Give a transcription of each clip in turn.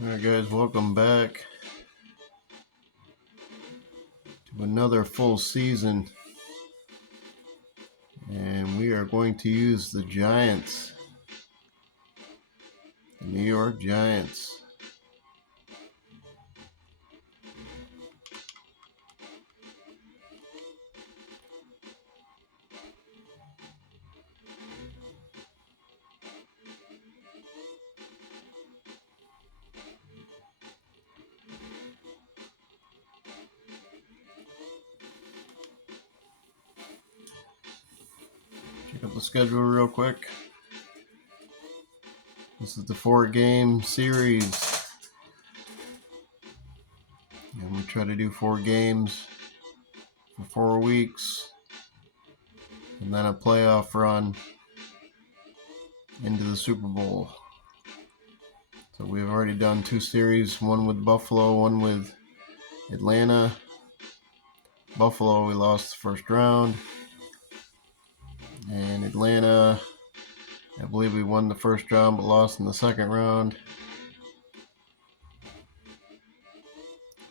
Alright guys, welcome back to another full season, and we are going to use the Giants, the New York Giants. Check out the schedule real quick. This is the 4-game series, and we try to do 4 games for 4 weeks, and then a playoff run into the Super Bowl. So we've already done 2 series, one with Buffalo, one with Atlanta. Buffalo, we lost the first round, and Atlanta, I believe we won the first round but lost in the second round.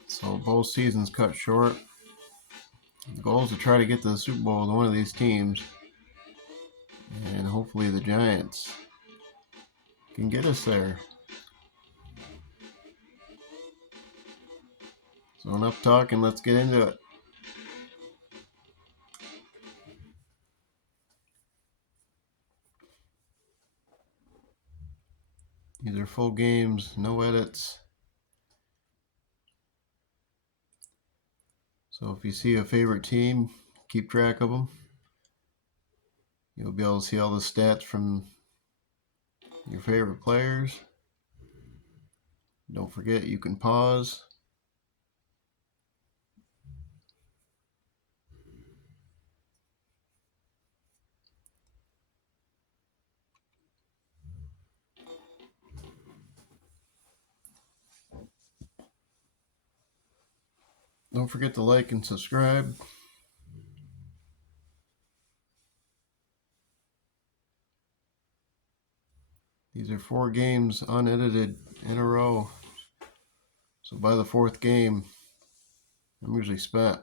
So both seasons cut short. The goal is to try to get to the Super Bowl with one of these teams, and hopefully the Giants can get us there. So enough talking, let's get into it. These are full games, no edits. So if you see a favorite team, keep track of them. You'll be able to see all the stats from your favorite players. Don't forget, you can pause. Don't forget to like and subscribe. These are 4 games unedited in a row. So by the 4th game, I'm usually spent.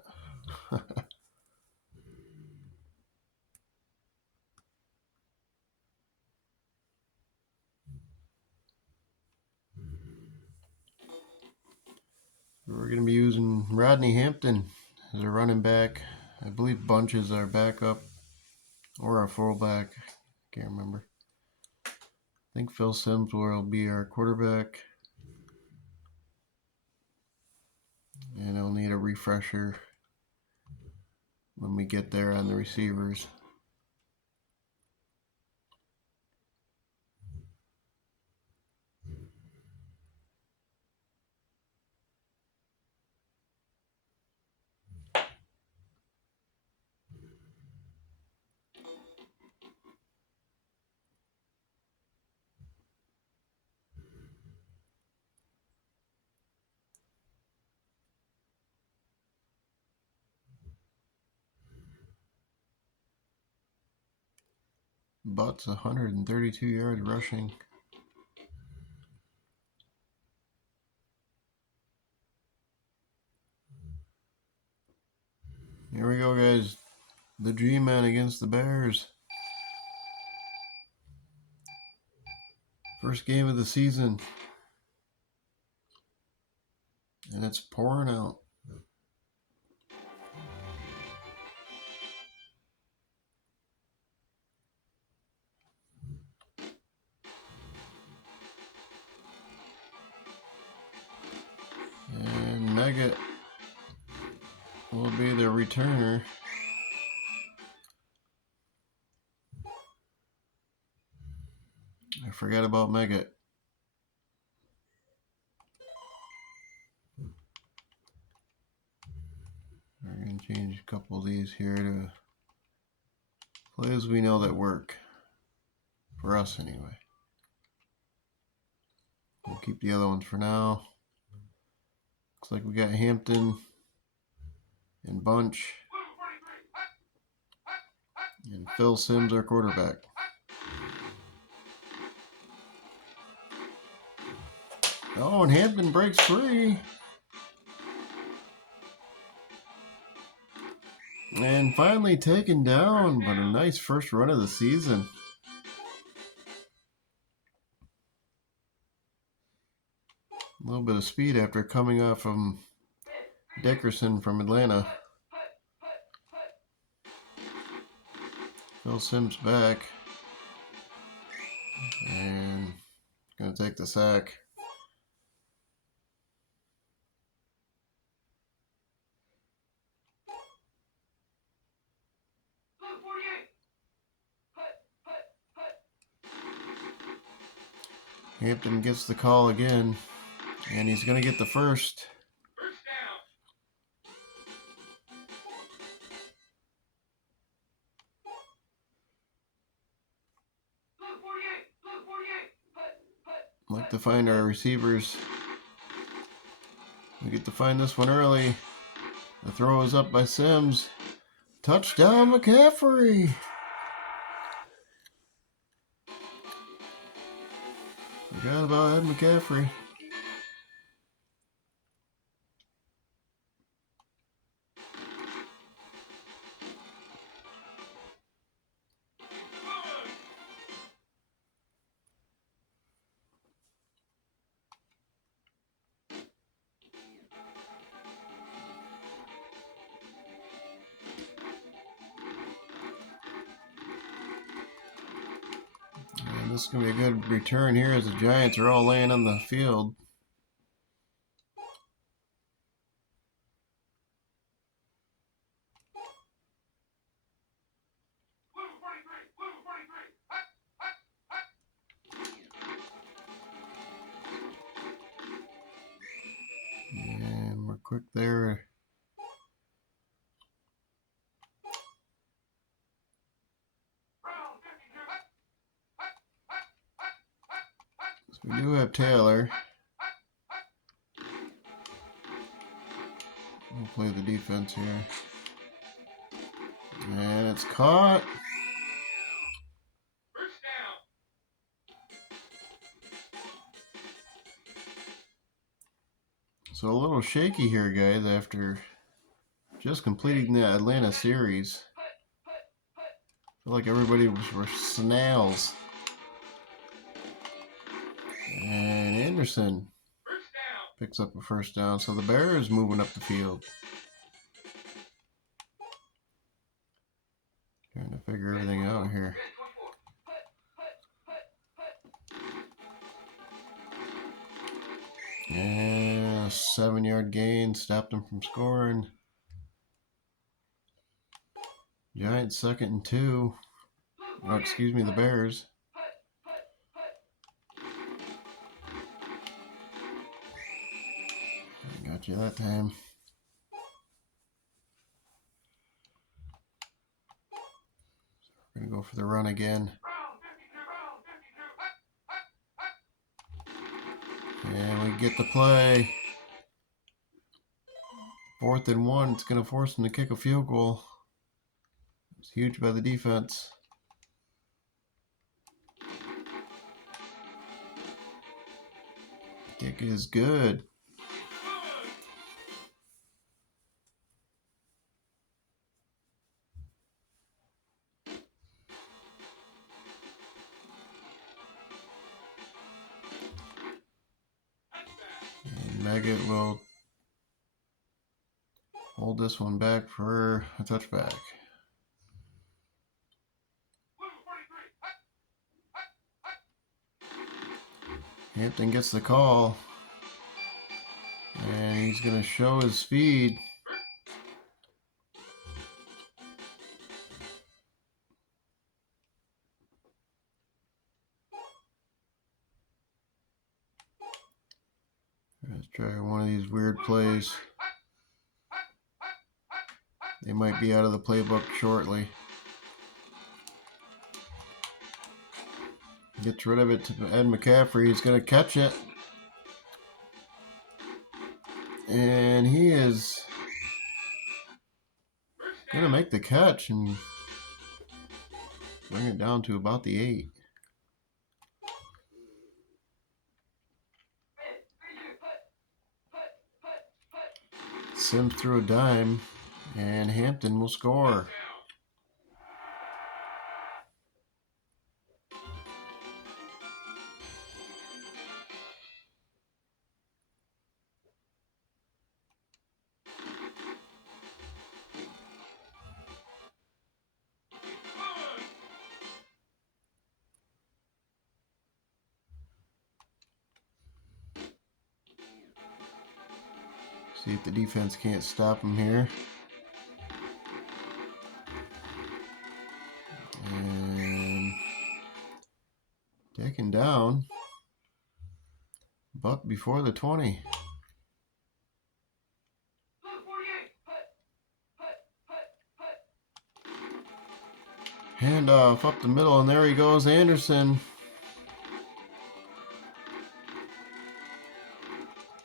We're going to be using Rodney Hampton as a running back. I believe Bunch is our backup or our fullback. Can't remember. I think Phil Simms will be our quarterback. And I'll need a refresher when we get there on the receivers. Butts 132 yards rushing. Here we go, guys. The G-Man against the Bears. First game of the season. And it's pouring out. And Meggett will be the returner. I forgot about Meggett. We're going to change a couple of these here to plays we know that work. For us, anyway. We'll keep the other ones for now. Looks like we got Hampton and Bunch. And Phil Simms, our quarterback. Oh, and Hampton breaks free. And finally taken down, but a nice first run of the season. A little bit of speed after coming off from Dickerson from Atlanta. Phil Simms back. And going to take the sack. Hampton gets the call again. And he's going to get the first. Like to find our receivers. We get to find this one early. The throw is up by Simms. Touchdown, McCaffrey. Forgot about Ed McCaffrey. And this is going to be a good return here as the Giants are all laying on the field. And we're quick there. So we do have Taylor. We'll play the defense here. And it's caught. So a little shaky here, guys, after just completing the Atlanta series. I feel like everybody were snails. And Anderson picks up a first down. So the Bears moving up the field. Trying to figure everything out here. And a 7-yard gain stopped them from scoring. Giants 2nd and 2. Oh, excuse me, the Bears. Got you that time. We're going to go for the run again. And we get the play. 4th and 1. It's going to force them to kick a field goal. It's huge by the defense. Kick is good. And Maggot will hold this one back for a touchback. Hampton gets the call. And he's going to show his speed. Let's try one of these weird plays. They might be out of the playbook shortly. Gets rid of it to Ed McCaffrey. He's going to catch it. And he is going to make the catch and bring it down to about the 8. Sims threw a dime, and Hampton will score. See if the defense can't stop him here. And taken down, but before the 20. Handoff up the middle, and there he goes, Anderson.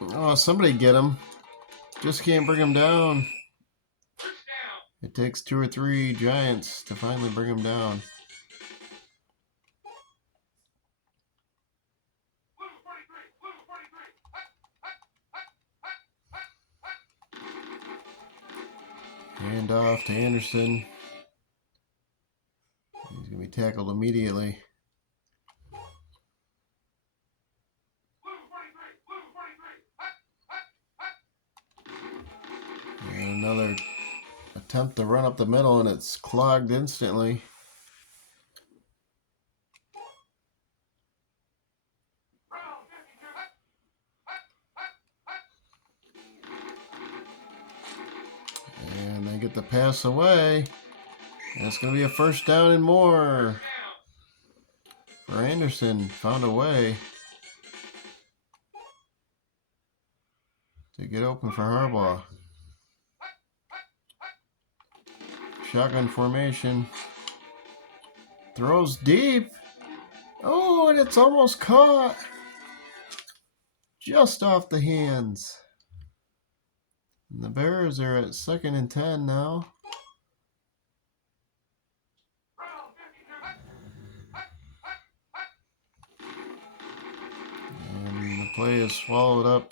Oh, somebody get him. Just can't bring him down. It takes 2 or 3 Giants to finally bring him down. Handoff to Anderson. He's going to be tackled immediately. And another attempt to run up the middle, and it's clogged instantly. And they get the pass away. And it's going to be a first down and more for Anderson. Found a way to get open for Harbaugh. Shotgun formation. Throws deep. Oh, and it's almost caught. Just off the hands. And the Bears are at 2nd and 10 now. And the play is swallowed up.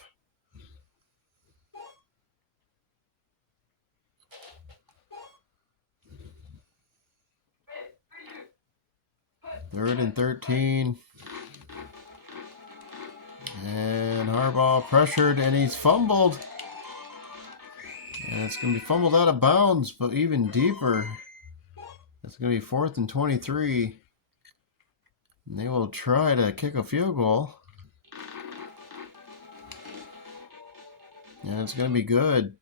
Third and 13. And Harbaugh pressured, and he's fumbled. And it's going to be fumbled out of bounds, but even deeper. It's going to be 4th and 23. And they will try to kick a field goal. And it's going to be good.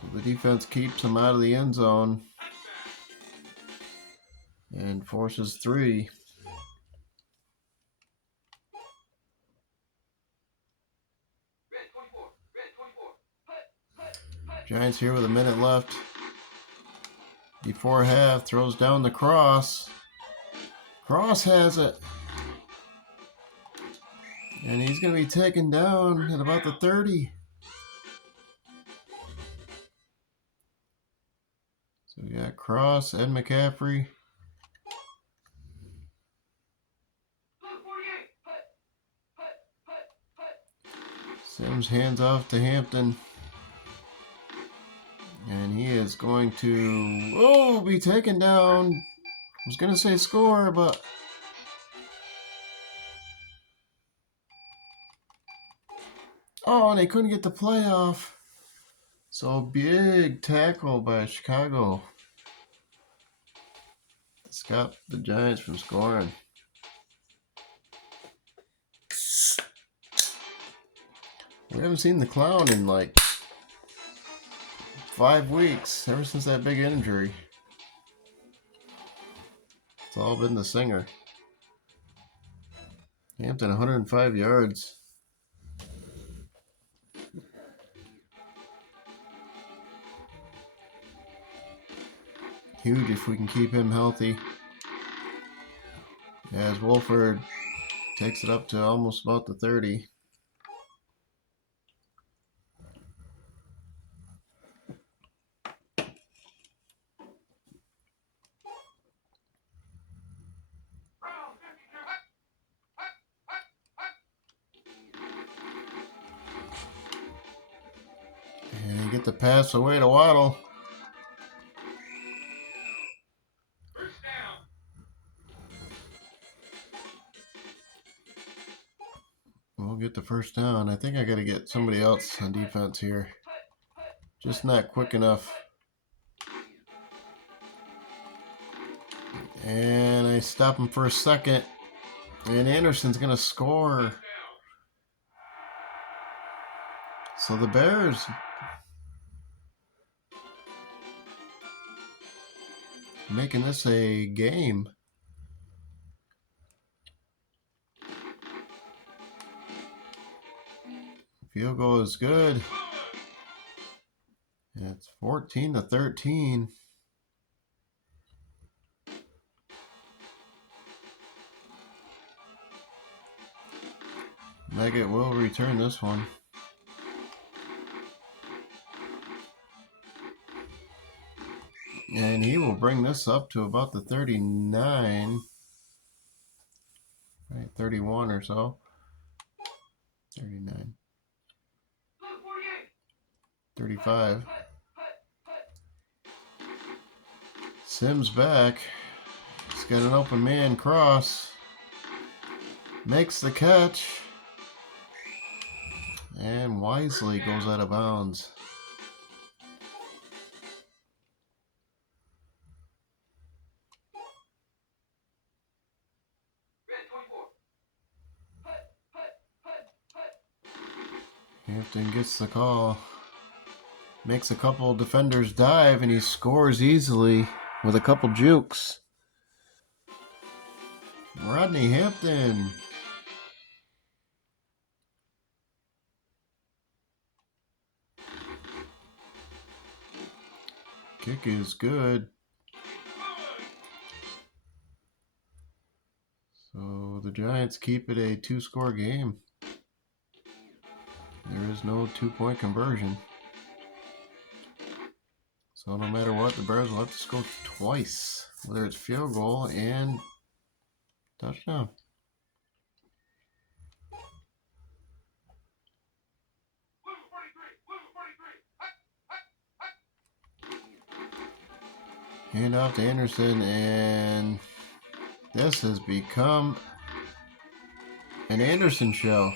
So the defense keeps them out of the end zone and forces 3. Giants here with a minute left. Before half, throws down the cross. Cross has it. And he's going to be taken down at about the 30. So we got Cross, Ed McCaffrey. Sims hands off to Hampton. And he is going to, be taken down. I was going to say score, but and they couldn't get the play off. So big tackle by Chicago to stop the Giants from scoring. We haven't seen the clown in like 5 weeks, ever since that big injury. It's all been the singer. Hampton 105 yards. Huge if we can keep him healthy. As Wolford takes it up to almost about the 30. get the pass away to Waddle. We'll get the first down. I think I got to get somebody else on defense here. Just not quick enough. And I stop him for a second. And Anderson's going to score. So the Bears making this a game. Field goal is good. It's 14-13. Meggett will return this one. And he will bring this up to about the 39. Right, 31 or so. 39. 35. Sims back. He's got an open man cross. Makes the catch. And wisely goes out of bounds. Hampton gets the call. Makes a couple defenders dive, and he scores easily with a couple jukes. Rodney Hampton. Kick is good. So the Giants keep it a 2-score game. There is no 2-point conversion. So no matter what, the Bears will have to score twice, whether it's field goal and touchdown. Hand off to Anderson, and this has become an Anderson show.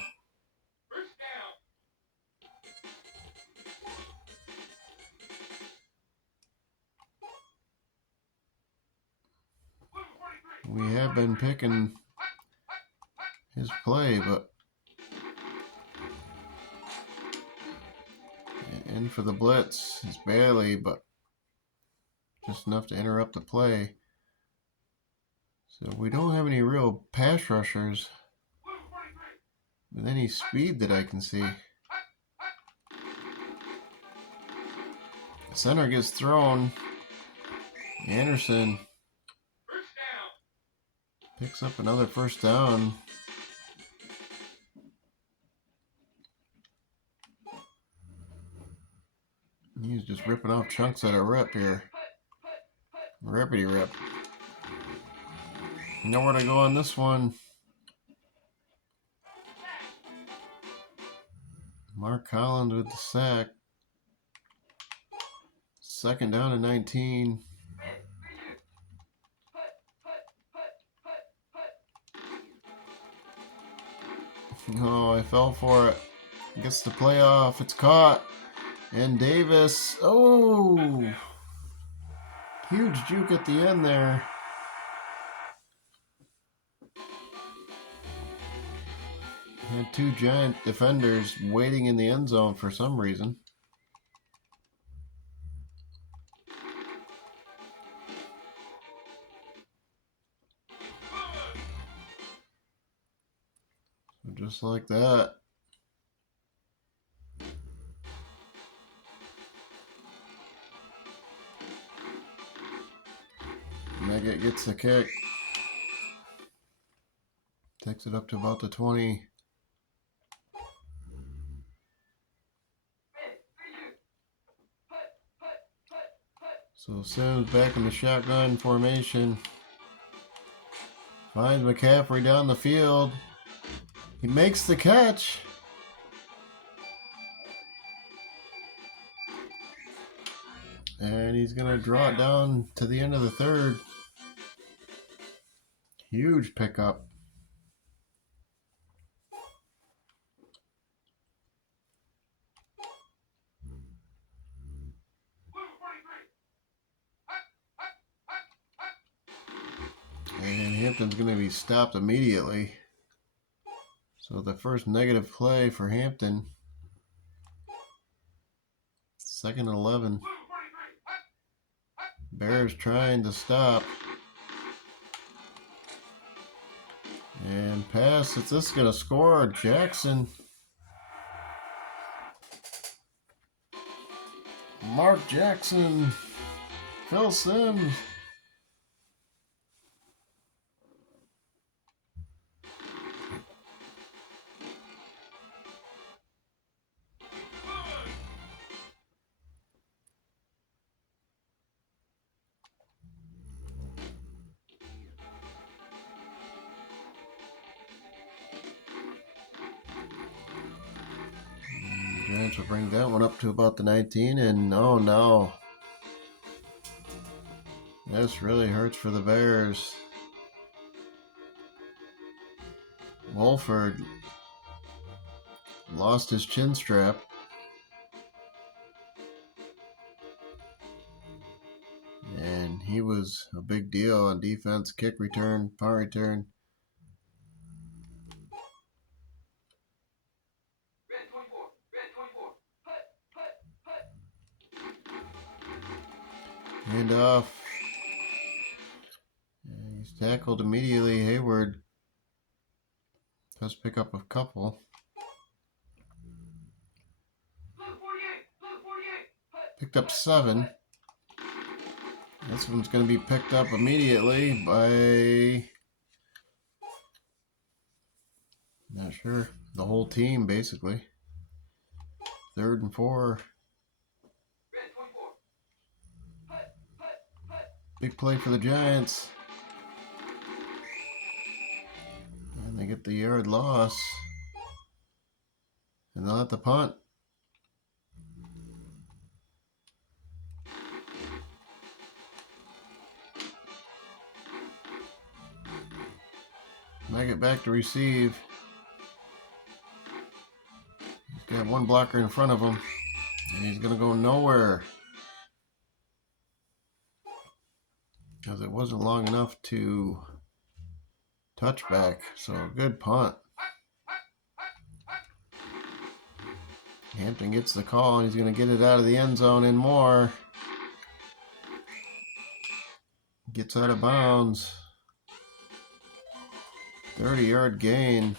We have been picking his play, but in for the blitz. It's barely, but just enough to interrupt the play. So we don't have any real pass rushers with any speed that I can see. Center gets thrown. Anderson picks up another first down. He's just ripping off chunks at a rip here. Rippity rip. Nowhere to go on this one. Mark Collins with the sack. Second down and 19. Oh, I fell for it. Gets the playoff. It's caught. And Davis. Oh! Huge juke at the end there. Had two giant defenders waiting in the end zone for some reason. Just like that. Meggett gets the kick. Takes it up to about the 20. So Sims back in the shotgun formation. Finds McCaffrey down the field. He makes the catch. And he's going to draw it down to the end of the third. Huge pickup. And Hampton's going to be stopped immediately. So the first negative play for Hampton. 2nd and 11. Bears trying to stop. And pass. Is this going to score? Jackson. Mark Jackson. Phil Simms. Giants will bring that one up to about the 19, and oh no. This really hurts for the Bears. Wolford lost his chin strap. And he was a big deal on defense, kick return, punt return. Hand off. And he's tackled immediately. Hayward does pick up a couple. Picked up 7. This one's going to be picked up immediately by, not sure, the whole team basically. 3rd and 4. Big play for the Giants. And they get the yard loss. And they'll have to punt. Might get back to receive. He's got one blocker in front of him. And he's going to go nowhere. Because it wasn't long enough to touch back. So good punt. Hampton gets the call and he's going to get it out of the end zone and more. Gets out of bounds. 30-yard gain.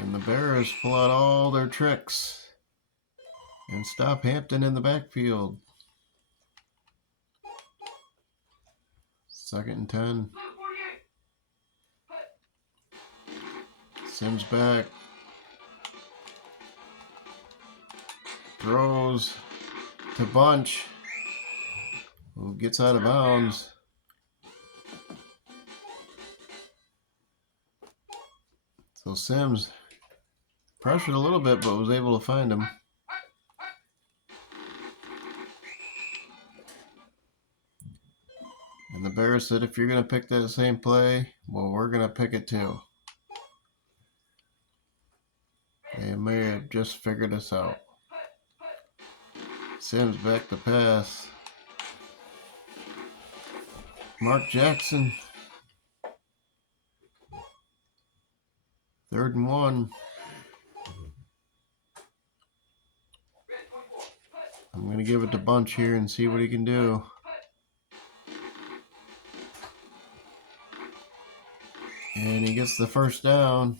And the Bears pull out all their tricks and stop Hampton in the backfield. 2nd and 10. Simms back. Throws to Bunch, who gets out of bounds. So Simms pressured a little bit, but was able to find him. And the Bears said, if you're going to pick that same play, well, we're going to pick it too. They may have just figured us out. Simms back to pass. Mark Jackson. 3rd and 1. I'm going to give it to Bunch here and see what he can do. And he gets the first down.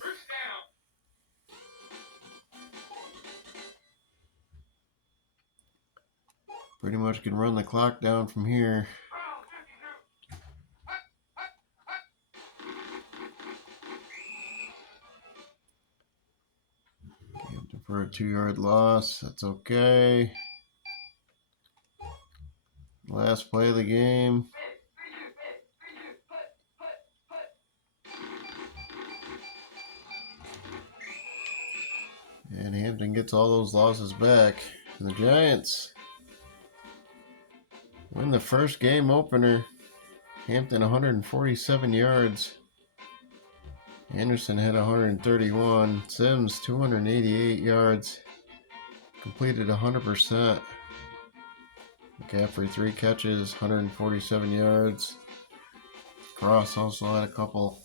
Pretty much can run the clock down from here. For a 2-yard loss, that's okay. Last play of the game. gets all those losses back. And the Giants win the first game opener. Hampton 147 yards. Anderson had 131. Sims 288 yards. Completed 100%. McCaffrey 3 catches, 147 yards. Cross also had a couple.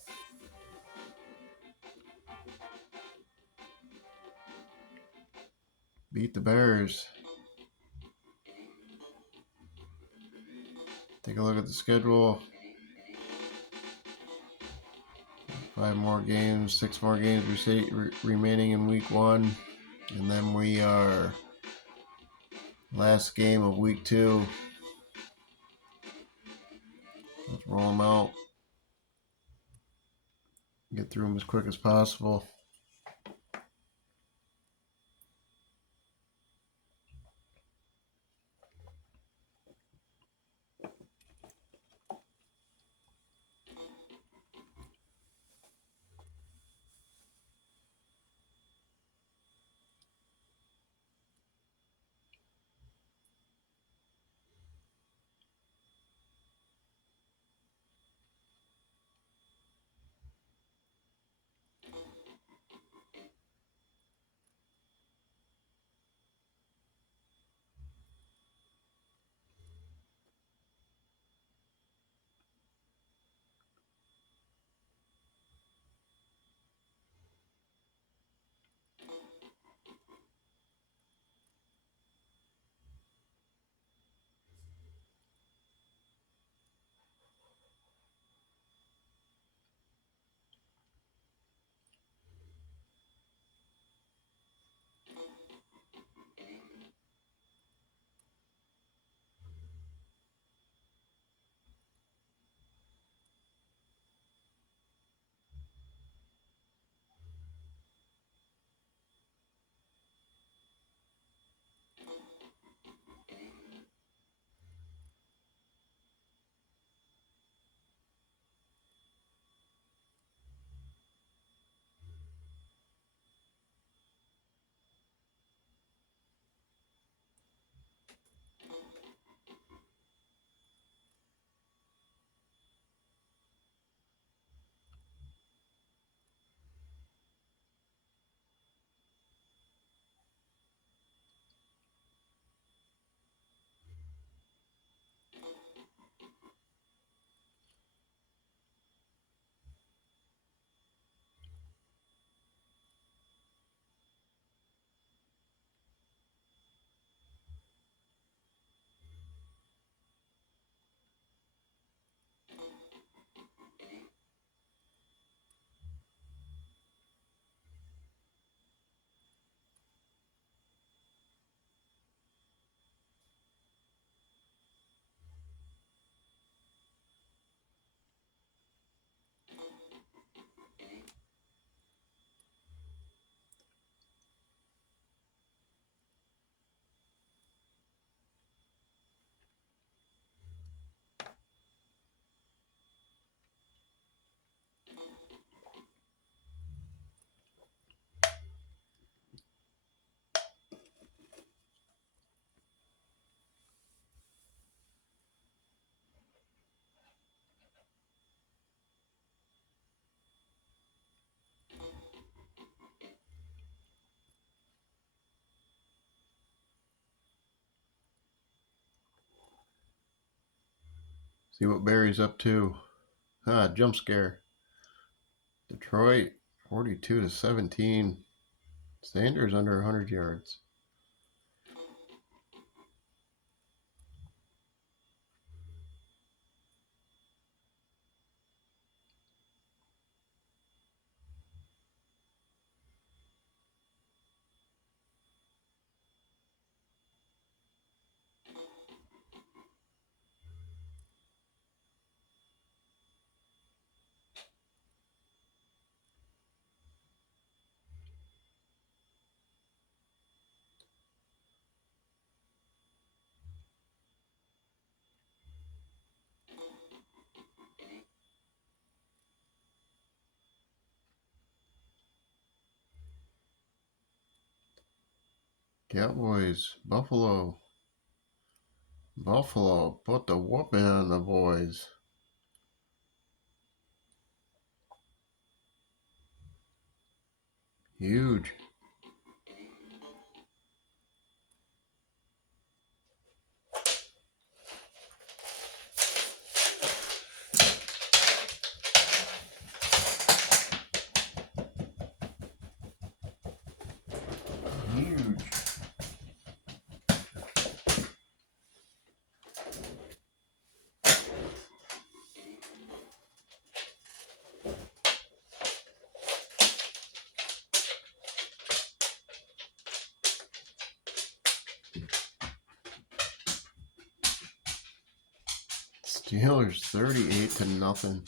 Beat the Bears. Take a look at the schedule. 5 more games, 6 more games remaining in week 1. And then we are last game of week 2. Let's roll them out. Get through them as quick as possible. See what Barry's up to. Jump scare. Detroit 42-17. Sanders under 100 yards. Cowboys, Buffalo. Buffalo, put the whooping on the boys. Huge. Huge. Steelers 38-0.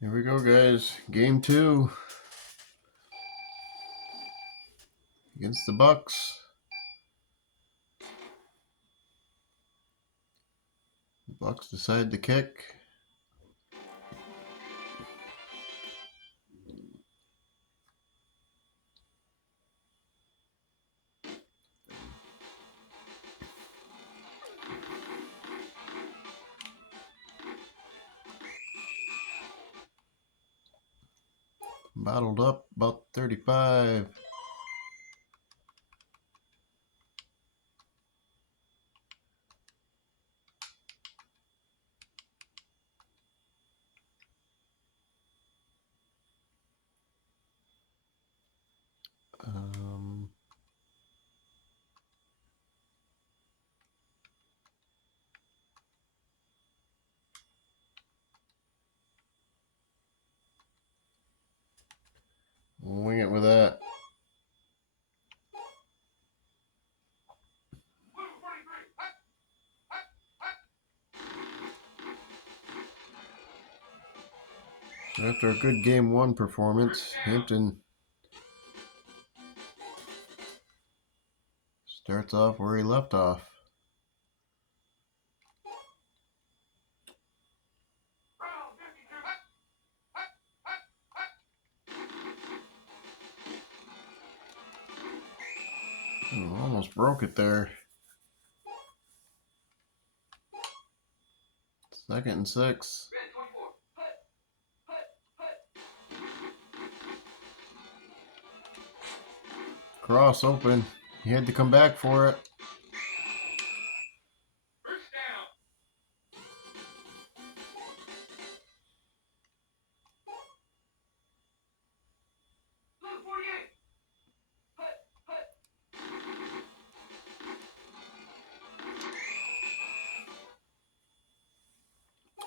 Here we go, guys. Game 2 against the Bucks. The Bucks decide to kick. Bottled up about 35. We'll wing it with that. After a good game 1 performance, Hampton starts off where he left off. Oh, almost broke it there. 2nd and 6. Cross open. He had to come back for it.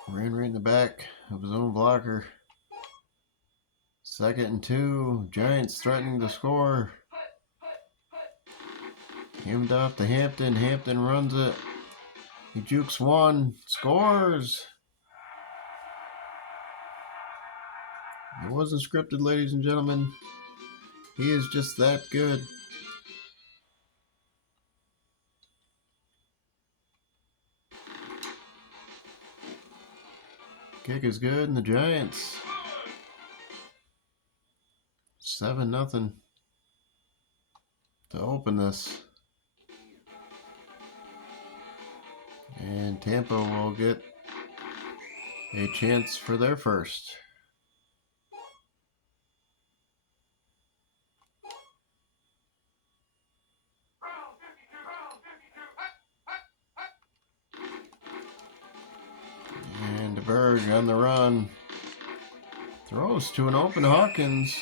Ran right in the back of his own blocker. 2nd and 2. Giants threatening to score. Hemmed off to Hampton. Hampton runs it. He jukes one. Scores. It wasn't scripted, ladies and gentlemen. He is just that good. Kick is good, and the Giants 7-0 to open this. And Tampa will get a chance for their first. And DeBerg on the run. Throws to an open Hawkins.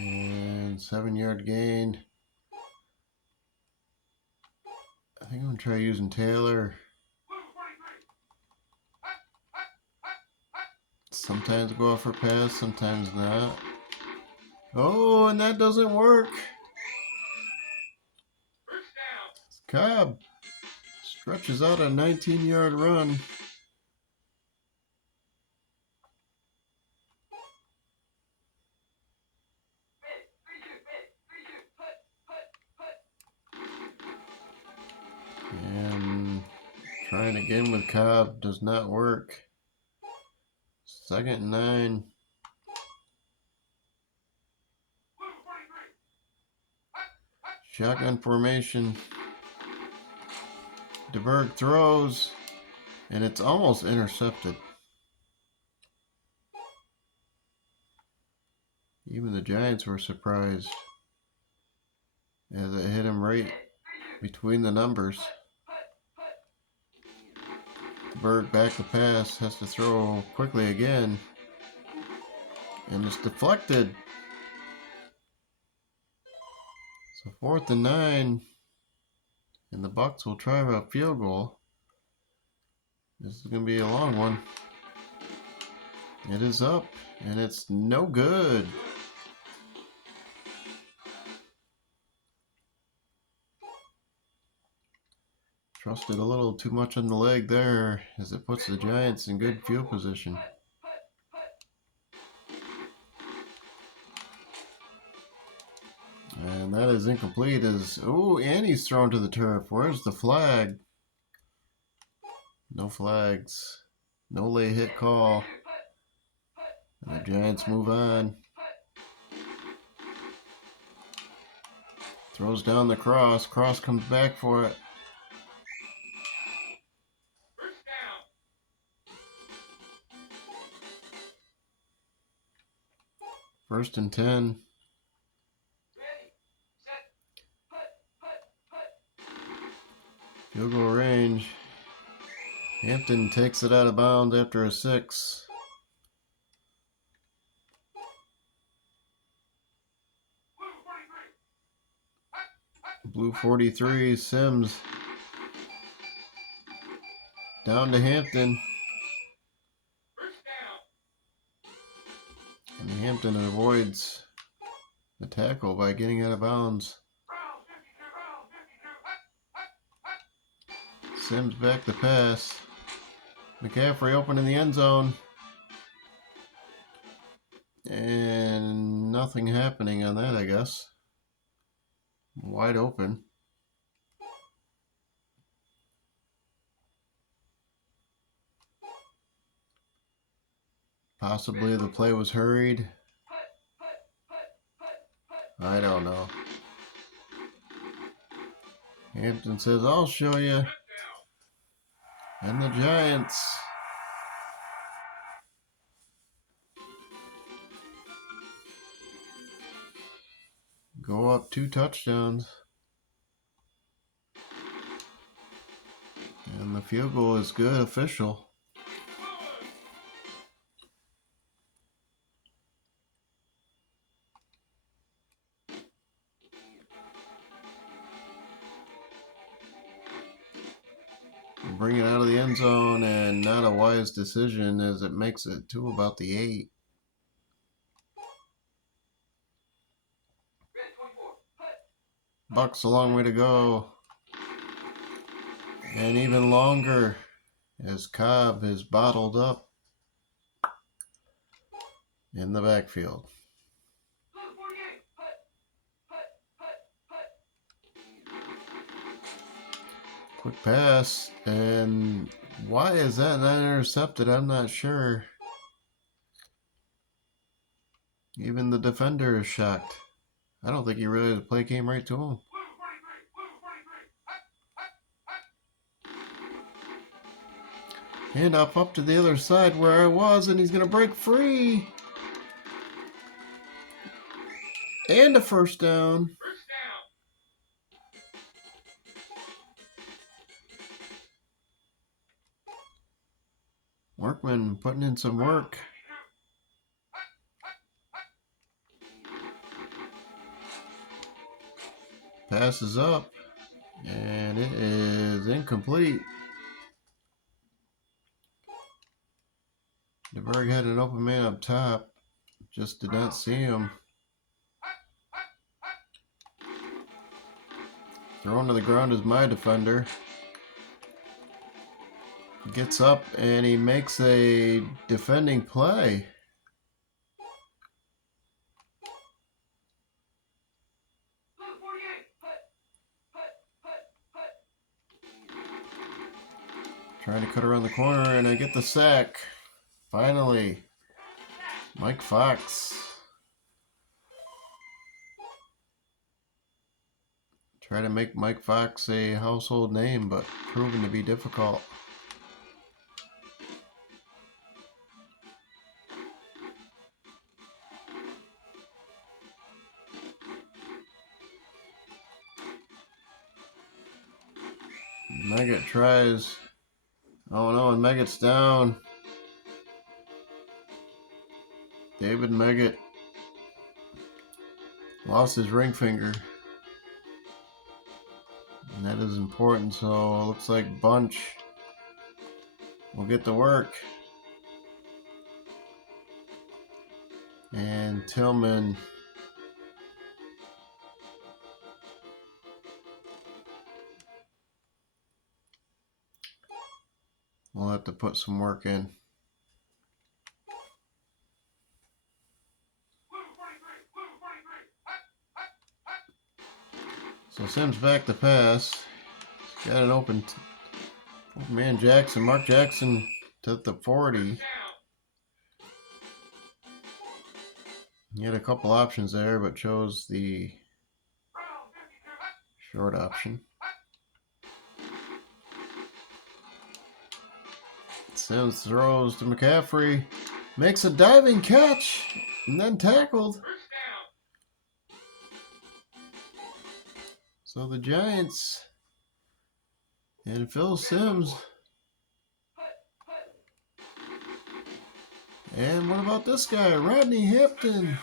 And 7-yard gain. I think I'm going to try using Taylor. Sometimes go off for pass, sometimes not. Oh, and that doesn't work. Cobb stretches out a 19-yard run. And trying again with Cobb does not work. 2nd and 9. Shotgun formation. DeBerg throws, and it's almost intercepted. Even the Giants were surprised as it hit him right between the numbers. DeBerg back to pass, has to throw quickly again, and it's deflected. So 4th and 9, and the Bucs will try a field goal. This is going to be a long one. It is up, and it's no good. Trusted a little too much on the leg there as it puts the Giants in good field position. And that is incomplete as, oh, and he's thrown to the turf. Where's the flag? No flags. No late hit call. And the Giants move on. Throws down the cross. Cross comes back for it. First and 10. Field goal range. Hampton takes it out of bounds after a 6. Blue 43, Sims. Down to Hampton. And Hampton avoids the tackle by getting out of bounds. Sims back to pass. McCaffrey open in the end zone. And nothing happening on that, I guess. Wide open. Possibly the play was hurried. I don't know. Hampton says, I'll show you. And the Giants go up 2 touchdowns. And the field goal is good, official. Bring it out of the end zone, and not a wise decision as it makes it to about the 8. Bucs a long way to go. And even longer as Cobb is bottled up in the backfield. Quick pass, and why is that not intercepted? I'm not sure. Even the defender is shocked. I don't think he realized the play came right to him. Hand off up to the other side where I was, and he's going to break free. And a first down. Workman putting in some work. passes up, and it is incomplete. DeBerg had an open man up top, just did not see him. Thrown to the ground is my defender. Gets up and he makes a defending play. Trying to cut around the corner, and I get the sack. Finally, Mike Fox. Try to make Mike Fox a household name, but proven to be difficult. Meggett tries. Oh no, and Meggett's down. David Meggett lost his ring finger. And that is important, so it looks like Bunch will get to work. And Tillman will have to put some work in. So Sims back to pass. He's got an open man Jackson. Mark Jackson to the 40. He had a couple options there, but chose the short option. Sims throws to McCaffrey. Makes a diving catch and then tackled. So the Giants and Phil Sims. And what about this guy, Rodney Hampton?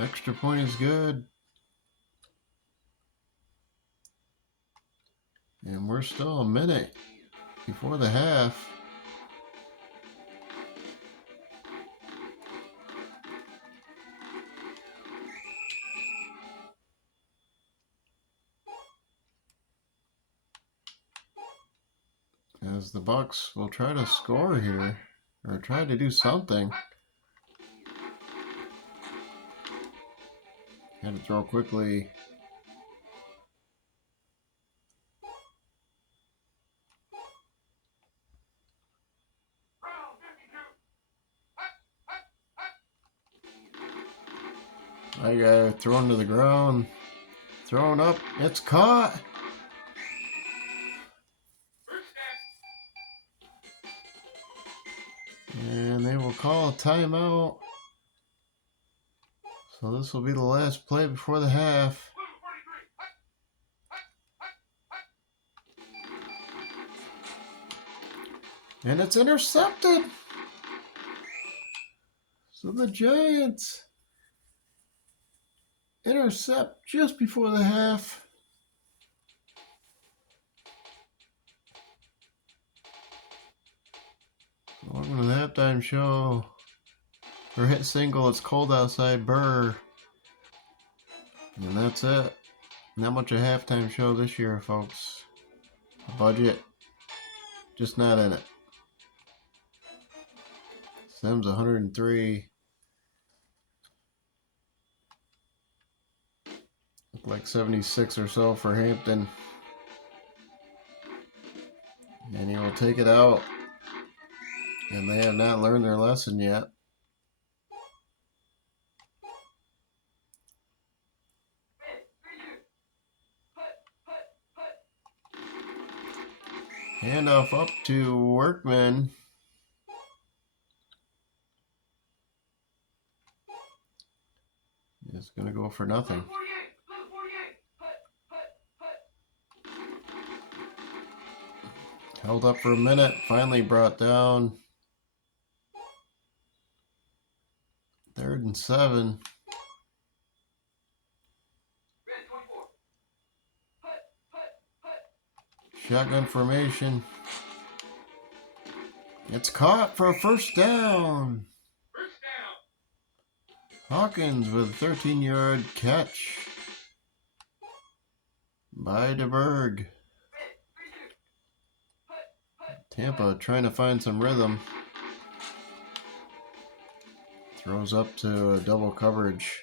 Extra point is good. And we're still a minute before the half. As the Bucks will try to score here, or try to do something. Had to throw quickly. I got thrown to the ground. Thrown up. It's caught. And they will call a timeout. So this will be the last play before the half. And it's intercepted. So the Giants intercept just before the half. Welcome to the halftime show. Or hit single, it's cold outside, Burr. And that's it. Not much a halftime show this year, folks. Budget, just not in it. Sims 103. Look like 76 or so for Hampton. And he will take it out. And they have not learned their lesson yet. Handoff up to Workman. It's going to go for nothing. Held up for a minute, finally brought down. 3rd and 7. Shotgun formation. It's caught for a first down. Hawkins with a 13-yard catch by DeBerg. Tampa trying to find some rhythm. Throws up to a double coverage.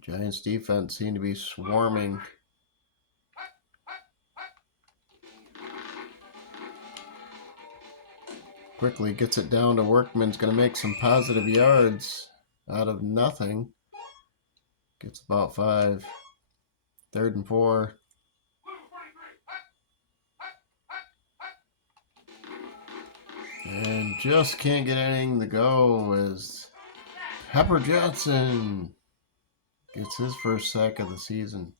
Giants defense seem to be swarming. Quickly gets it down to Workman's going to make some positive yards out of nothing. Gets about 5. 3rd and 4. And just can't get anything to go as Pepper Johnson gets his first sack of the season.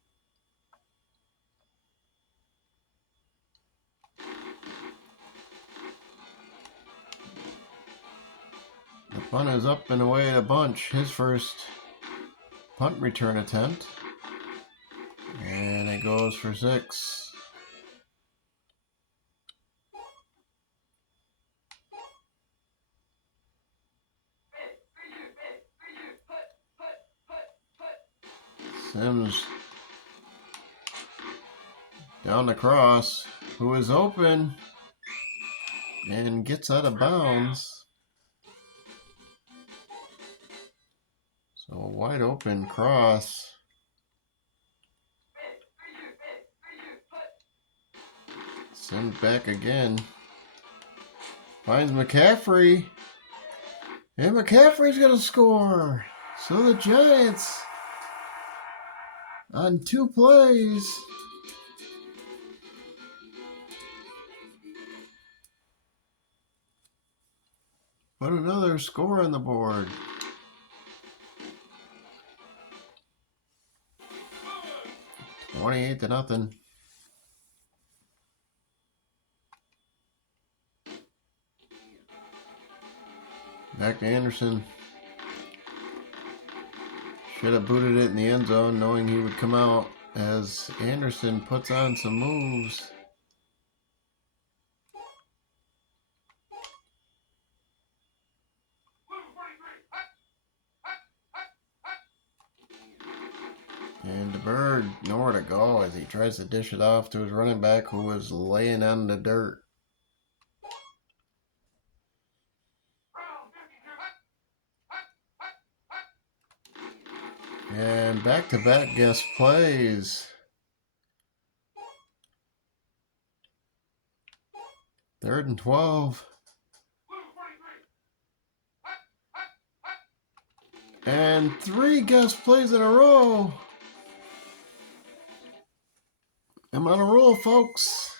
The punt is up and away a bunch. His first punt return attempt. And it goes for 6. Sims down the cross, who is open and gets out of bounds. So a wide open cross. Sims back again. Finds McCaffrey. And McCaffrey's going to score. So the Giants on 2 plays put another score on the board. $28-0. Back to Anderson. Should have booted it in the end zone knowing he would come out as Anderson puts on some moves. And DeBerg nowhere to go as he tries to dish it off to his running back who was laying on the dirt. And back-to-back guest plays. 3rd and 12. And 3 guest plays in a row. I'm on a roll, folks.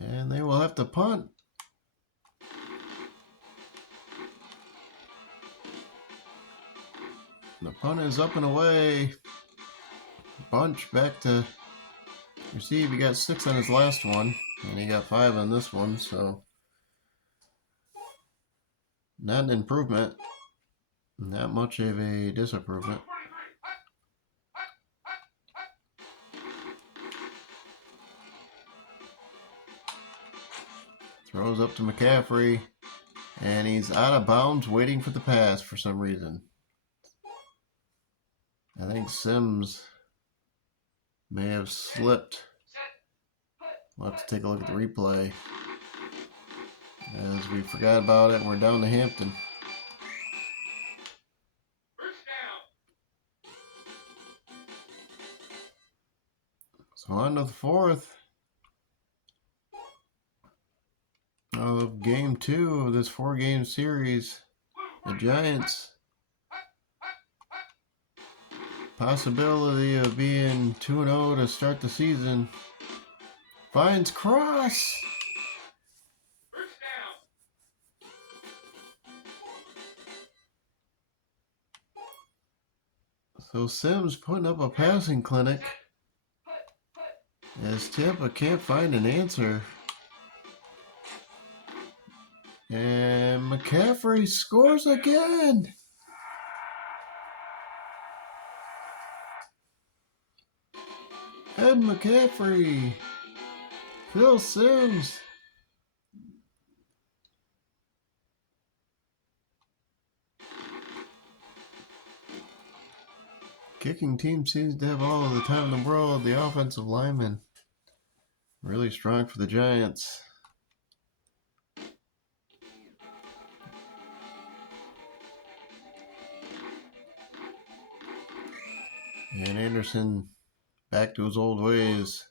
And they will have to punt. The punt is up and away. Bunch back to receive. He got 6 on his last one, and he got 5 on this one, so not an improvement. Not much of a disimprovement. Throws up to McCaffrey, and he's out of bounds waiting for the pass for some reason. I think Sims may have slipped. We'll have to take a look at the replay as we forgot about it and we're down to Hampton. So on to the 4th of game 2 of this 4-game series. The Giants, possibility of being 2-0 to start the season, finds Cross. So Sims putting up a passing clinic as Tampa can't find an answer. And McCaffrey scores again. Ed McCaffrey. Phil Sims. Kicking team seems to have all of the time in the world. The offensive lineman really strong for the Giants. And Anderson back to his old ways.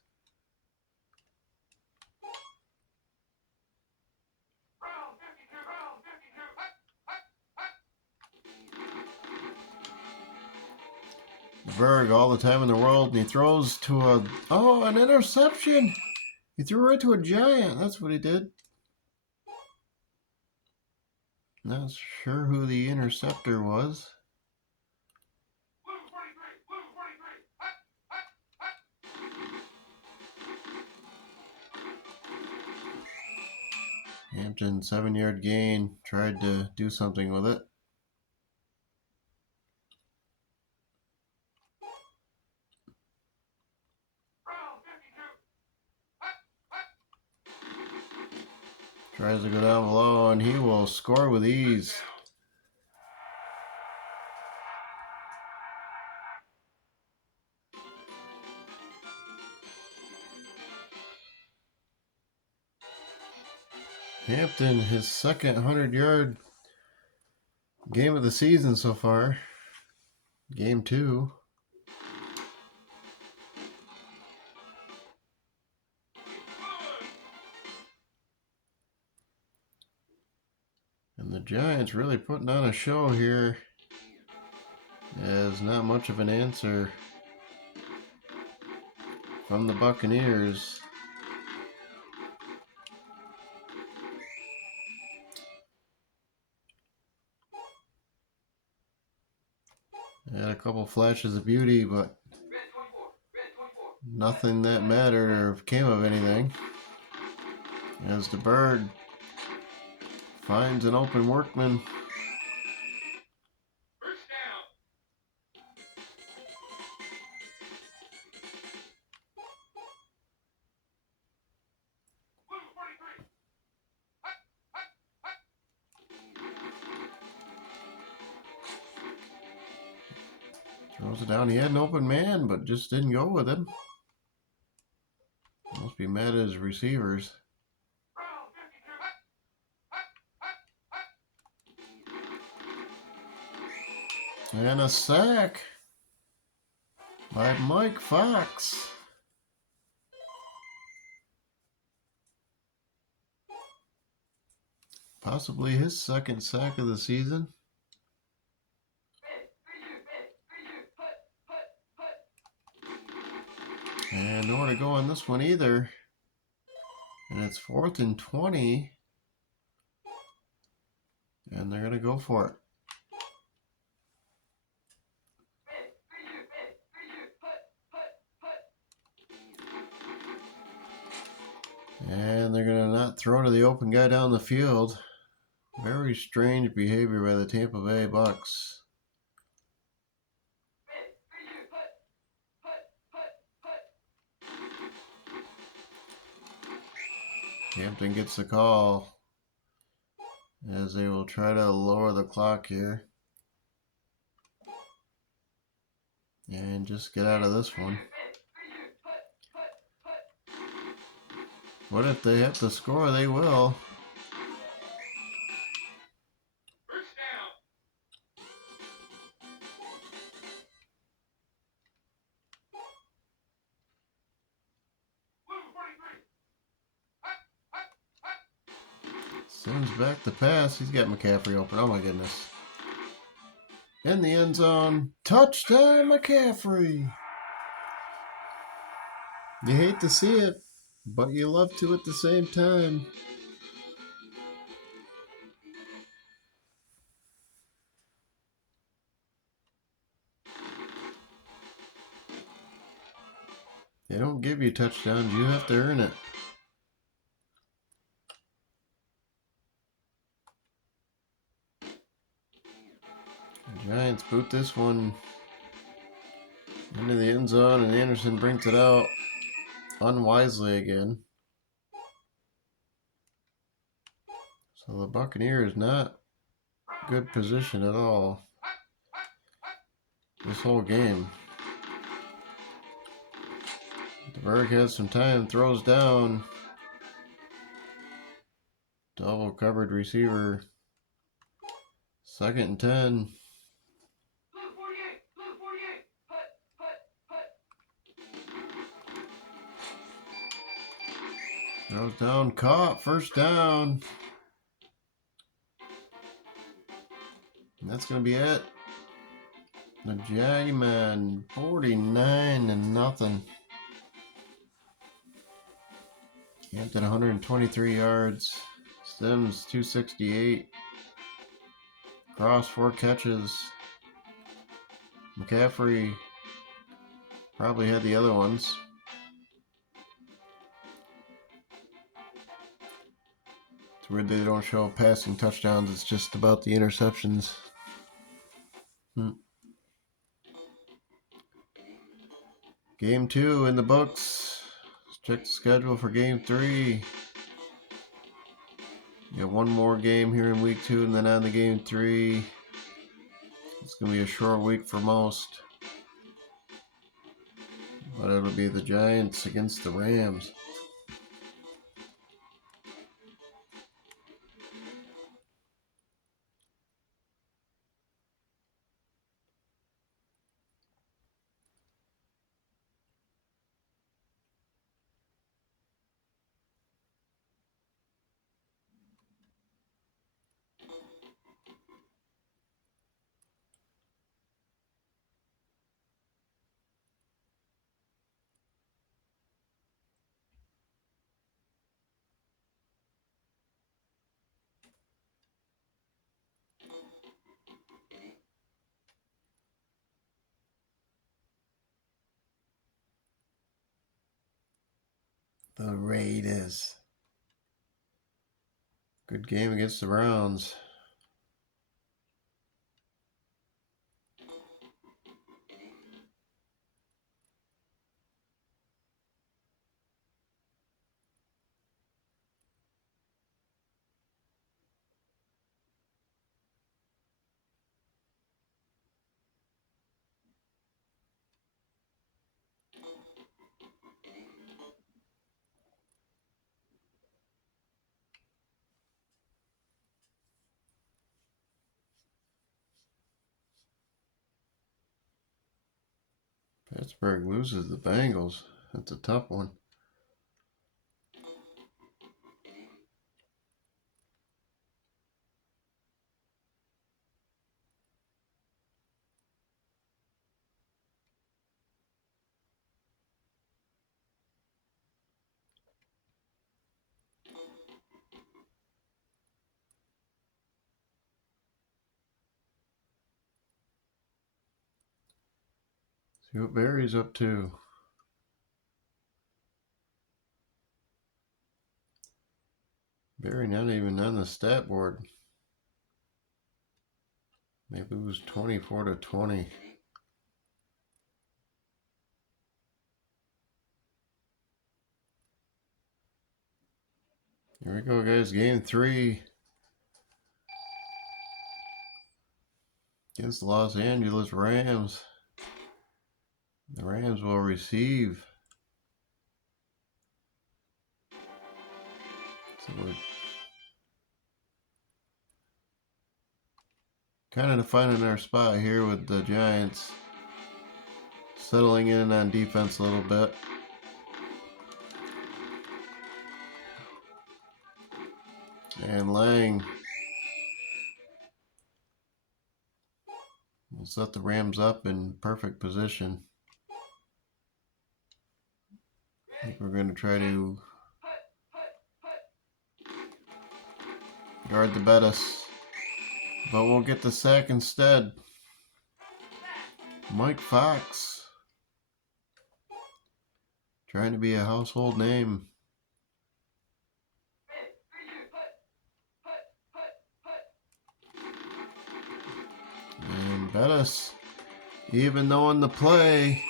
Berg all the time in the world, and he throws to an interception. He threw right to a Giant. That's what he did. Not sure who the interceptor was. Hampton, 7-yard gain, tried to do something with it. Tries to go down below, and he will score with ease. Hampton, his second 100-yard game of the season so far. Game 2. And the Giants really putting on a show here. As not much of an answer from the Buccaneers. Had a couple flashes of beauty, but nothing that mattered or came of anything. As the Bird finds an open workman. Throws it down. He had an open man, but just didn't go with him. Must be mad at his receivers. And a sack by Mike Fox. Possibly his second sack of the season. And nowhere to go on this one either. And it's 4th and 20. And they're going to go for it. And they're going to not throw to the open guy down the field. Very strange behavior by the Tampa Bay Bucks. Hampton gets the call as they will try to lower the clock here. And just get out of this one. What if they have to score? They will. Sends back the pass. He's got McCaffrey open. Oh my goodness. In the end zone. Touchdown McCaffrey. You hate to see it, but you love to at the same time. They don't give you touchdowns. You have to earn it. The Giants boot this one into the end zone, and Anderson brings it out unwisely again. So the Buccaneers not good position at all this whole game. The Berg has some time, throws down. Double covered receiver. 2nd and 10. Throws down, caught, 1st down. And that's going to be it. The Jaguars 49-0. Hampton 123 yards. Sims 268. Cross 4 catches. McCaffrey probably had the other ones. It's weird they don't show passing touchdowns. It's just about the interceptions. Game 2 in the books. Let's check the schedule for Game 3. You got one more game here in Week 2 and then on to Game 3. It's going to be a short week for most. But it'll be the Giants against the Rams. The Raiders. Good game against the Browns. Pittsburgh loses the Bengals. That's a tough one. See what Barry's up to. Barry not even on the stat board. They lose 24-20. Here we go, guys. Game 3 against the Los Angeles Rams. The Rams will receive. So we're kind of defining our spot here with the Giants settling in on defense a little bit. And Lang will set the Rams up in perfect position. I think we're going to try to guard the Bettis, but we'll get the sack instead. Mike Fox Trying to be a household name. And Bettis, even though in the play,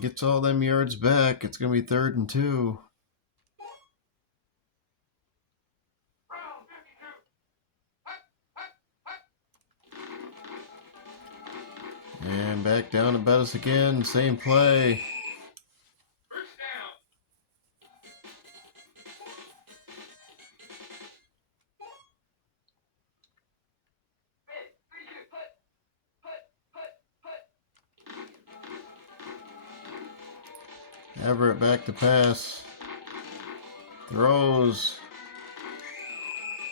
gets all them yards back. It's going to be 3rd and 2. And back down to Bettis again. Same play. Everett back to pass. Throws.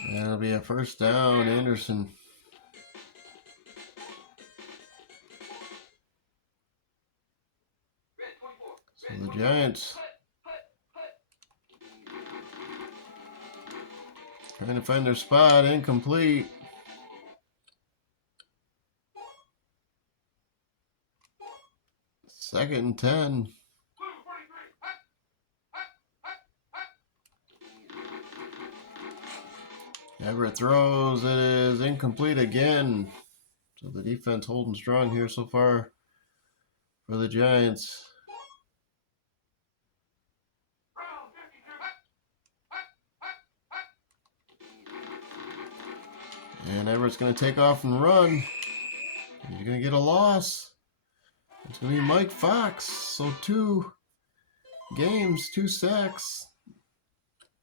And it'll be a 1st down. Anderson. So the Giants trying to find their spot. Incomplete. 2nd and 10. Everett throws. It is incomplete again. So the defense holding strong here so far for the Giants. And Everett's going to take off and run. He's going to get a loss. It's going to be Mike Fox. So 2 games, 2 sacks.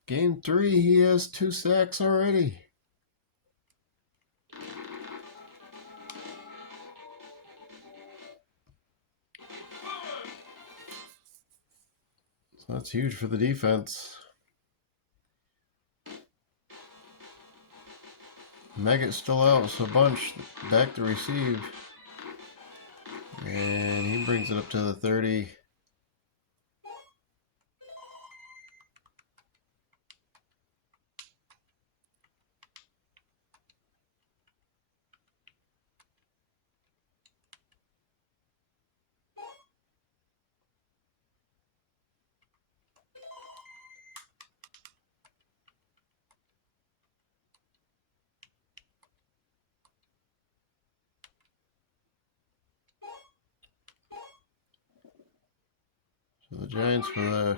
Game 3, he has 2 sacks already. So that's huge for the defense. Meggett's still out, so Bunch back to receive. And he brings it up to the 30. So the Giants with a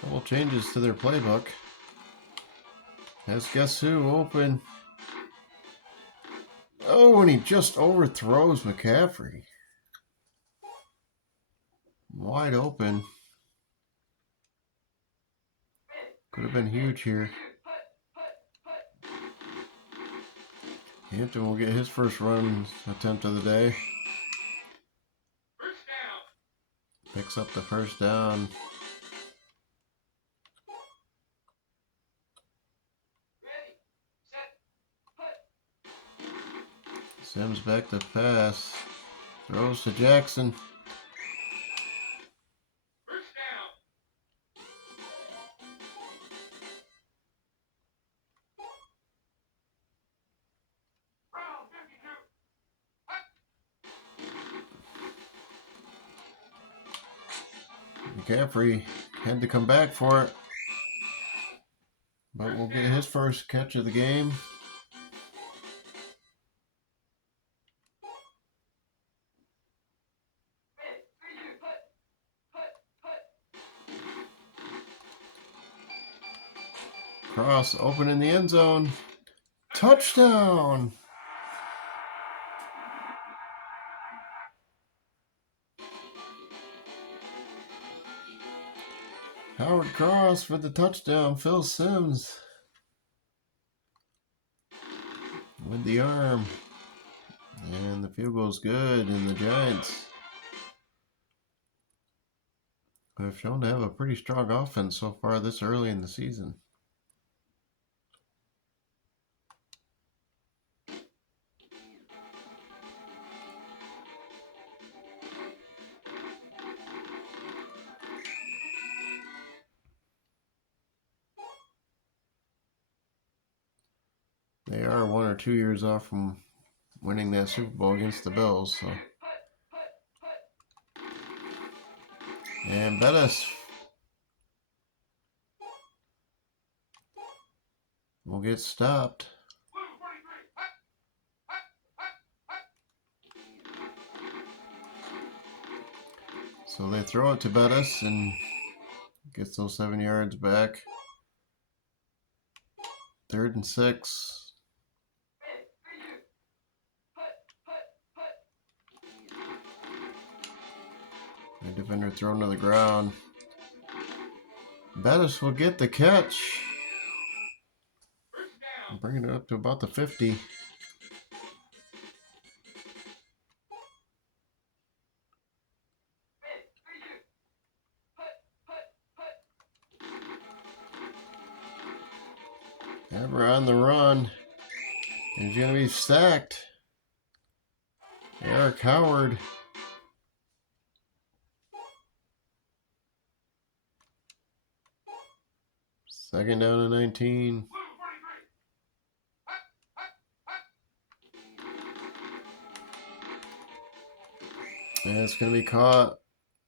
couple changes to their playbook. Has guess who open. Oh, and he just overthrows McCaffrey. Wide open. Could have been huge here. Hampton will get his first run attempt of the day. Picks up the 1st down. Sims back to pass. Throws to Jackson. McCaffrey had to come back for it. But we'll get his first catch of the game. Cross open in the end zone. Touchdown! Howard Cross for the touchdown. Phil Sims with the arm. And the field goal's good. And the Giants have shown to have a pretty strong offense so far this early in the season. They are 1 or 2 years off from winning that Super Bowl against the Bills. So And Bettis will get stopped. So they throw it to Bettis and gets those 7 yards back. 3rd and 6. The defender thrown to the ground. Bettis will get the catch. Bringing it up to about the 50. Ever on the run. He's going to be sacked. Eric Howard. Second down and 19. And it's going to be caught.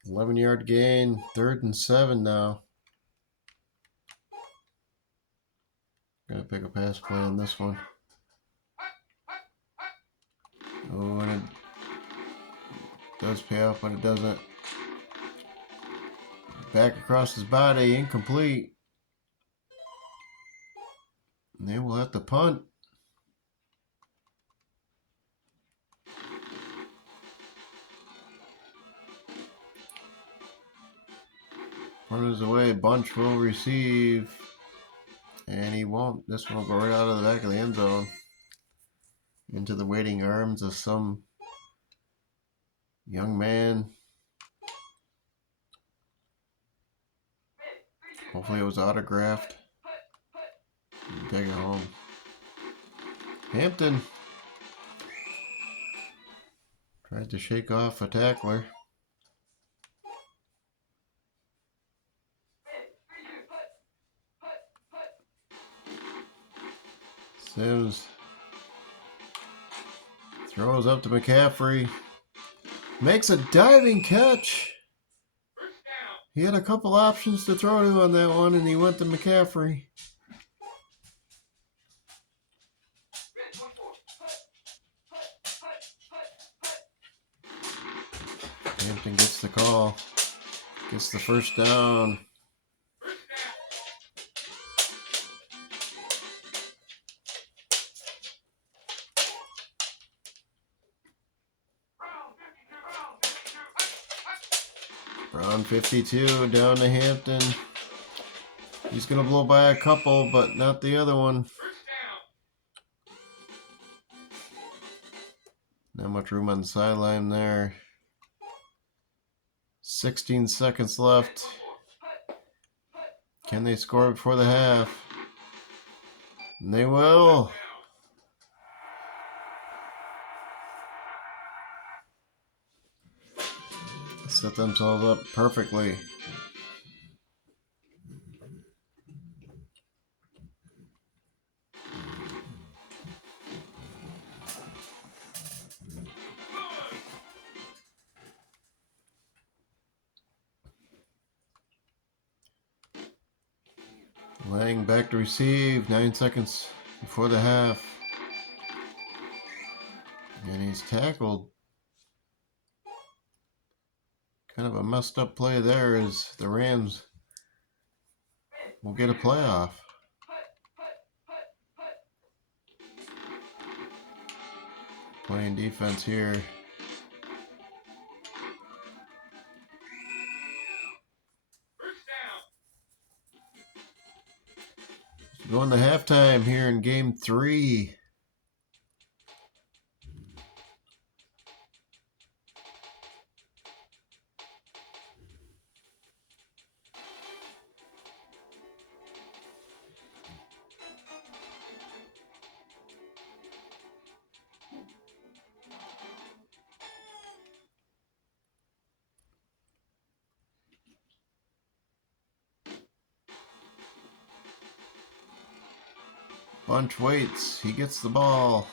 11-yard gain. 3rd and 7 now. Gonna pick a pass play on this one. Oh, and it does pay off, but it doesn't. Back across his body, incomplete. And they will have to punt. Punt is away. Bunch will receive. And he won't. This one will go right out of the back of the end zone. Into the waiting arms of some young man. Hopefully it was autographed. Take it home. Hampton tried to shake off a tackler. Sims throws up to McCaffrey. Makes a diving catch. He had a couple options to throw to on that one, and he went to McCaffrey. Hampton gets the call. Gets the first down. Brown 52 down to Hampton. He's going to blow by a couple, but not the other one. Not much room on the sideline there. 16 seconds left. Can they score before the half? And they will. Set themselves up perfectly. Lang back to receive. 9 seconds before the half. And he's tackled. Kind of a messed up play there as the Rams will get a playoff. Playing defense here. Going to halftime here in game 3. Bunch waits. He gets the ball.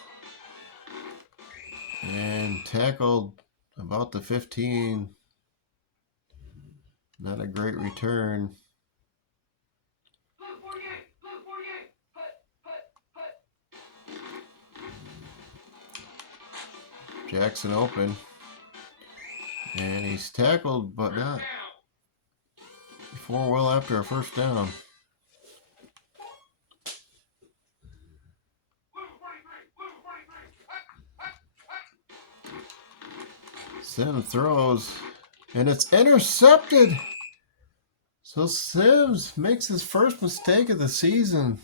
And tackled about the 15. Not a great return. Jackson open. And he's tackled, but not before well after a first down. Sims throws, and it's intercepted. So Sims makes his first mistake of the season,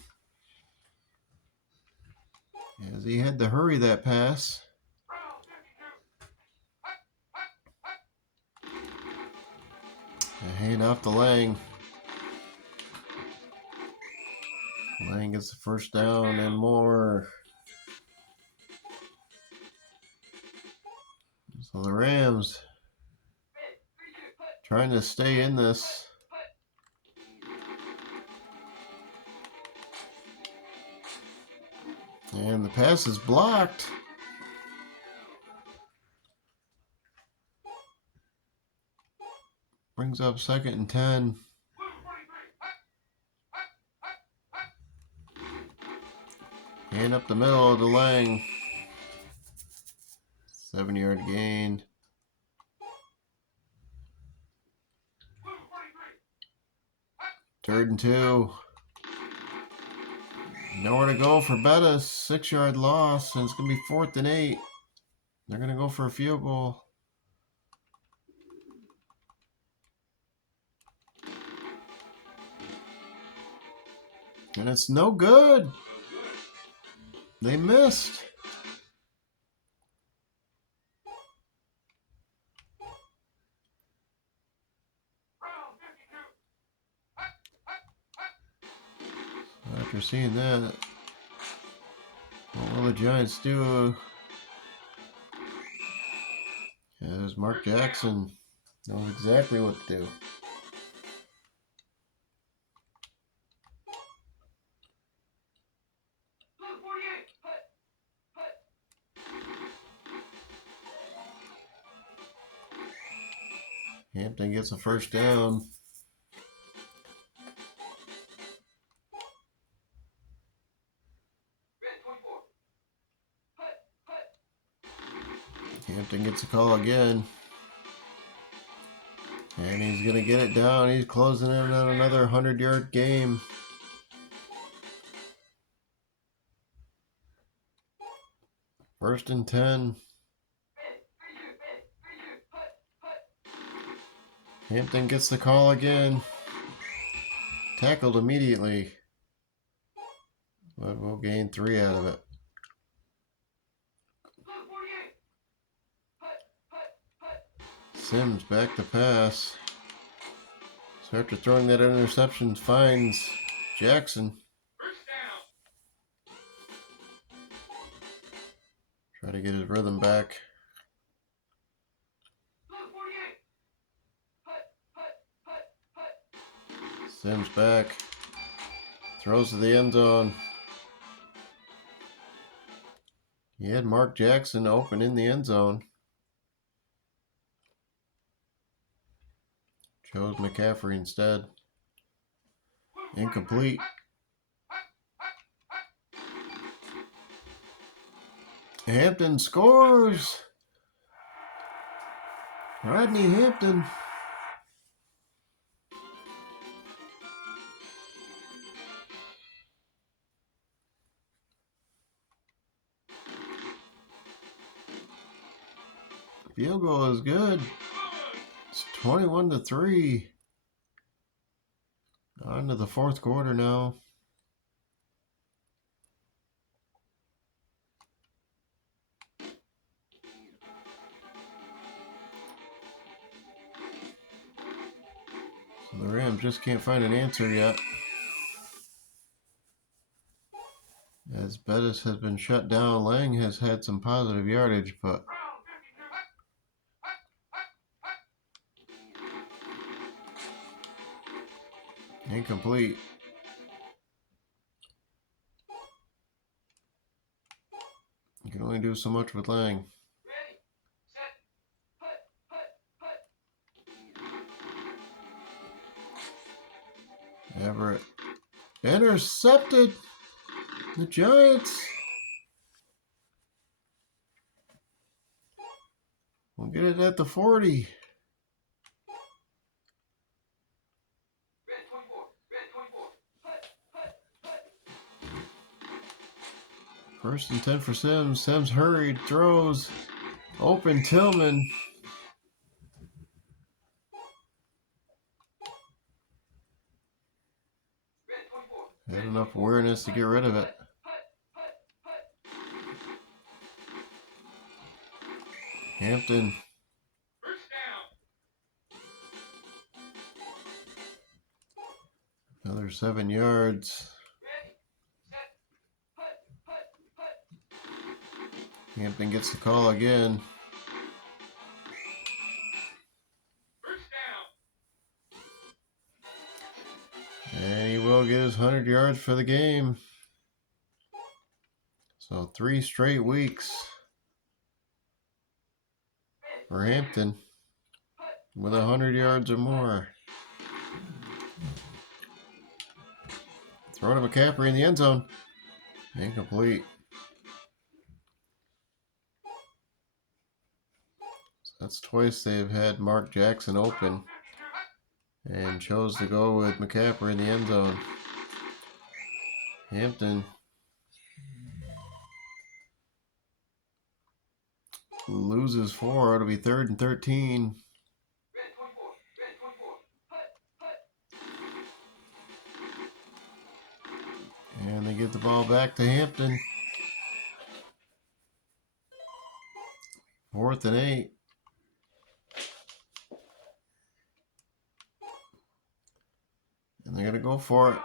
as he had to hurry that pass. A hand off to Lang. Lang gets the first down and more. So the Rams trying to stay in this. And the pass is blocked. Brings up 2nd and 10. And up the middle to Lang. 7-yard gain. Third and 2. Nowhere to go for Bettis. 6-yard loss, and it's going to be 4th and 8. They're going to go for a field goal. And it's no good. They missed. After seeing that, what will the Giants do? As Mark Jackson knows exactly what to do. Hampton gets a first down. Hampton gets a call again. And he's going to get it down. He's closing in on another 100-yard game. First and 10. Hampton gets the call again. Tackled immediately. But we'll gain 3 out of it. Sims back to pass. So after throwing that interception, finds Jackson. Try to get his rhythm back. Sims back. Throws to the end zone. He had Mark Jackson open in the end zone. Chose McCaffrey instead. Incomplete. Hampton scores. Rodney Hampton. Field goal is good. It's 21-3. On to the 4th quarter now. So the Rams just can't find an answer yet, as Bettis has been shut down. Lang has had some positive yardage, but incomplete. You can only do so much with Lang. Intercepted. The Giants will get it at the 40. First and 10 for Sims. Sims hurried, throws. Open Tillman. Had enough awareness to get rid of it. Hampton. Another 7 yards. Hampton gets the call again. And he will get his 100 yards for the game. So 3 straight weeks for Hampton with 100 yards or more. Throw to McCaffrey in the end zone. Incomplete. So that's twice they've had Mark Jackson open and chose to go with McCaffrey in the end zone. Hampton loses 4. It'll be 3rd and 13. And they get the ball back to Hampton. 4th and 8. And they're going to go for it.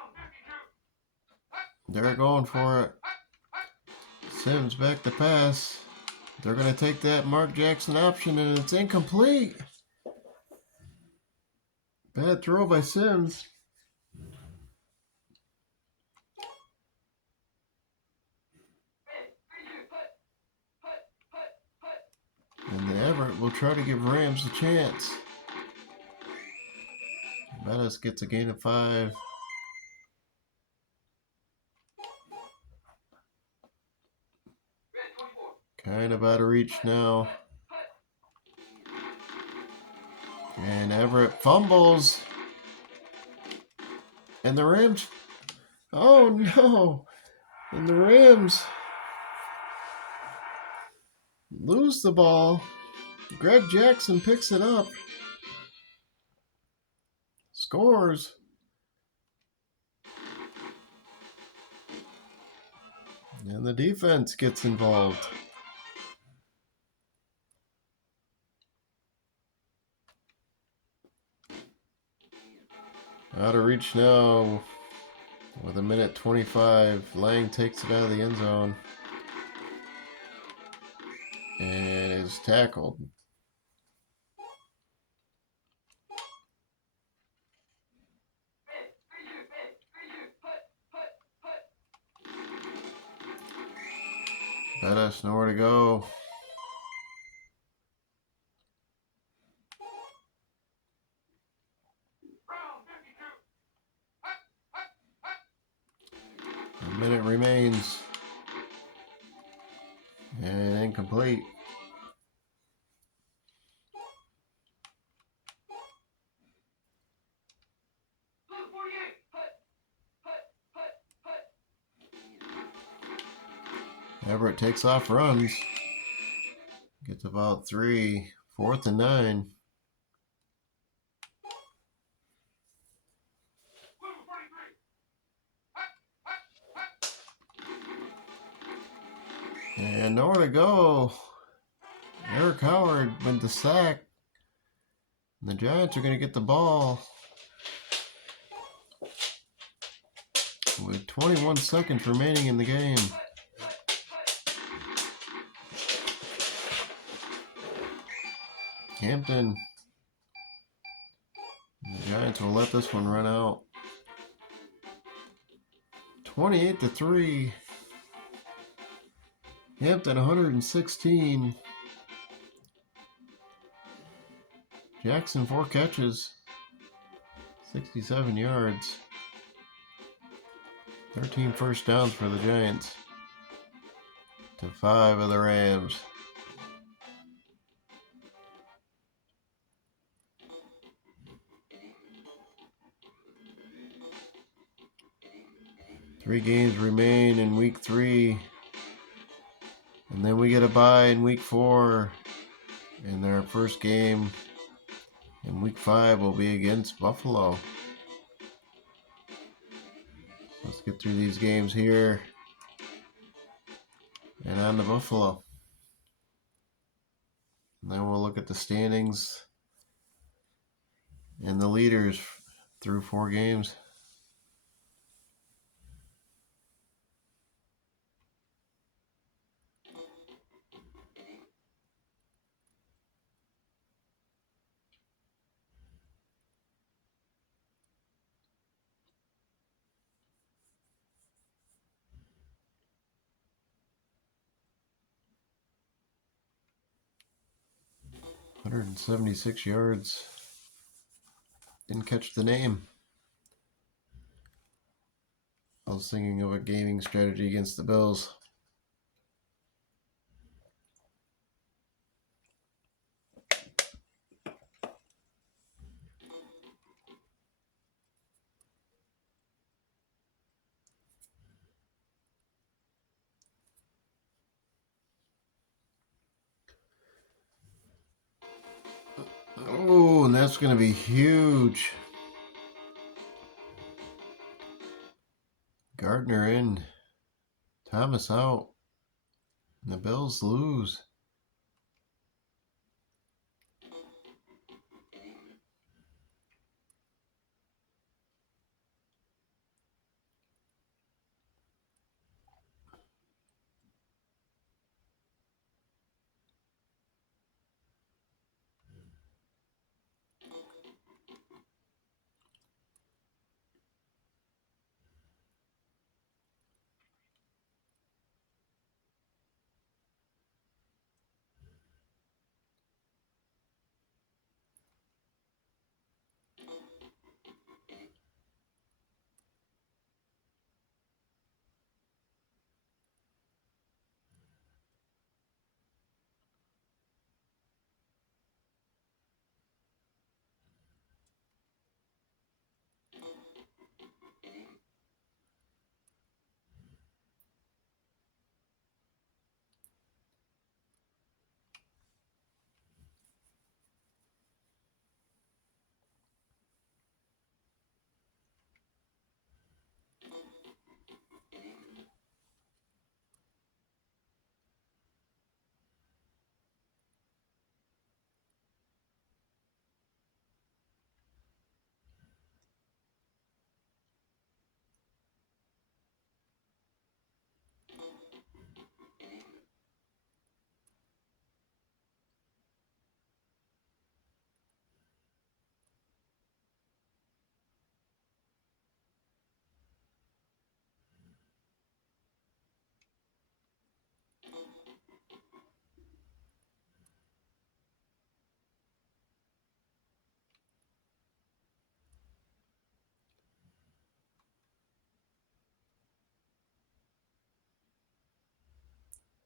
They're going for it. Sims back to pass. They're going to take that Mark Jackson option, and it's incomplete. Bad throw by Sims. And the Everett will try to give Rams a chance. Bettis gets a gain of 5. Kind of out of reach now. And Everett fumbles. And the Rams. Oh no. And the Rams lose the ball. Greg Jackson picks it up. Scores. And the defense gets involved. Out of reach now with 1:25. Lang takes it out of the end zone and is tackled. Bettis nowhere to go. A minute remains. And incomplete. Everett takes off, runs. Gets about 3. 4th and 9. And nowhere to go. Eric Howard with the sack. And the Giants are going to get the ball with 21 seconds remaining in the game. Hampton. The Giants will let this one run out. 28-3. Hampton 116. Jackson 4 catches. 67 yards. 13 first downs for the Giants to 5 of the Rams. Three games remain in week 3. And then we get a bye in week 4. And their first game in week 5 will be against Buffalo. Let's get through these games here. And on to Buffalo. And then we'll look at the standings and the leaders through 4 games. .176 yards. Didn't catch the name. I was thinking of a gaming strategy against the Bills. Oh, and that's going to be huge. Gardner in. Thomas out. And the Bills lose.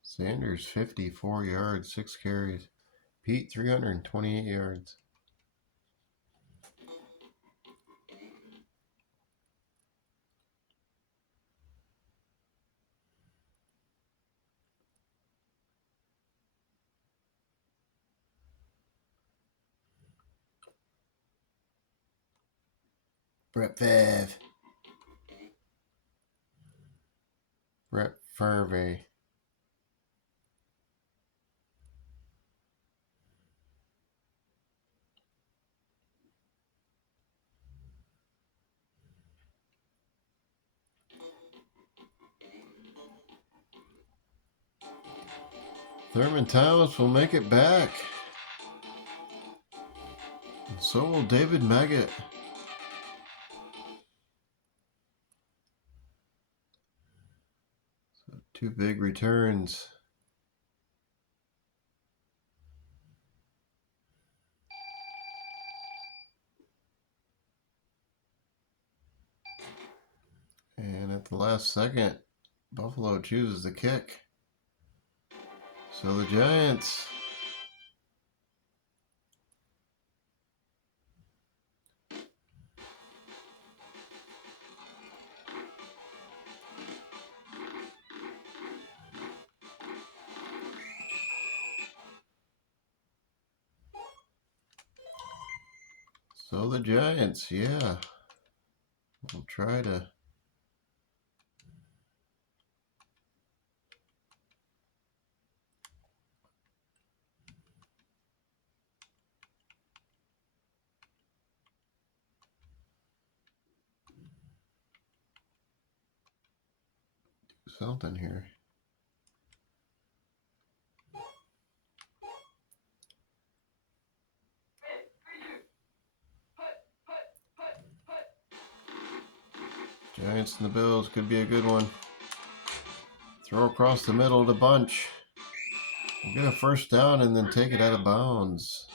Sanders 54 yards, 6 carries. Pete 328 yards. Brett Favre. Thurman Thomas will make it back. And so will David Maggott. So 2 big returns. And at the last second, Buffalo chooses the kick. So the Giants yeah. We'll try to do something here. Giants and the Bills could be a good one. Throw across the middle to Bunch. We'll get a first down and then take it out of bounds.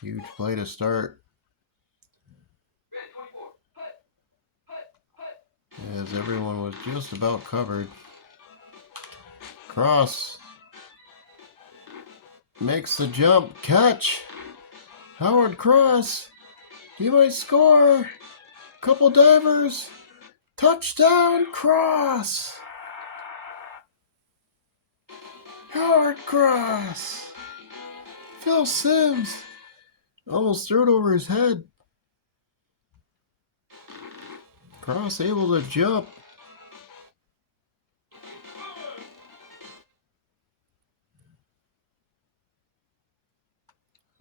Huge play to start. As everyone was just about covered. Cross. Makes the jump. Catch. Howard Cross. He might score. Couple divers. Touchdown Cross. Howard Cross. Phil Simms almost threw it over his head. Cross able to jump.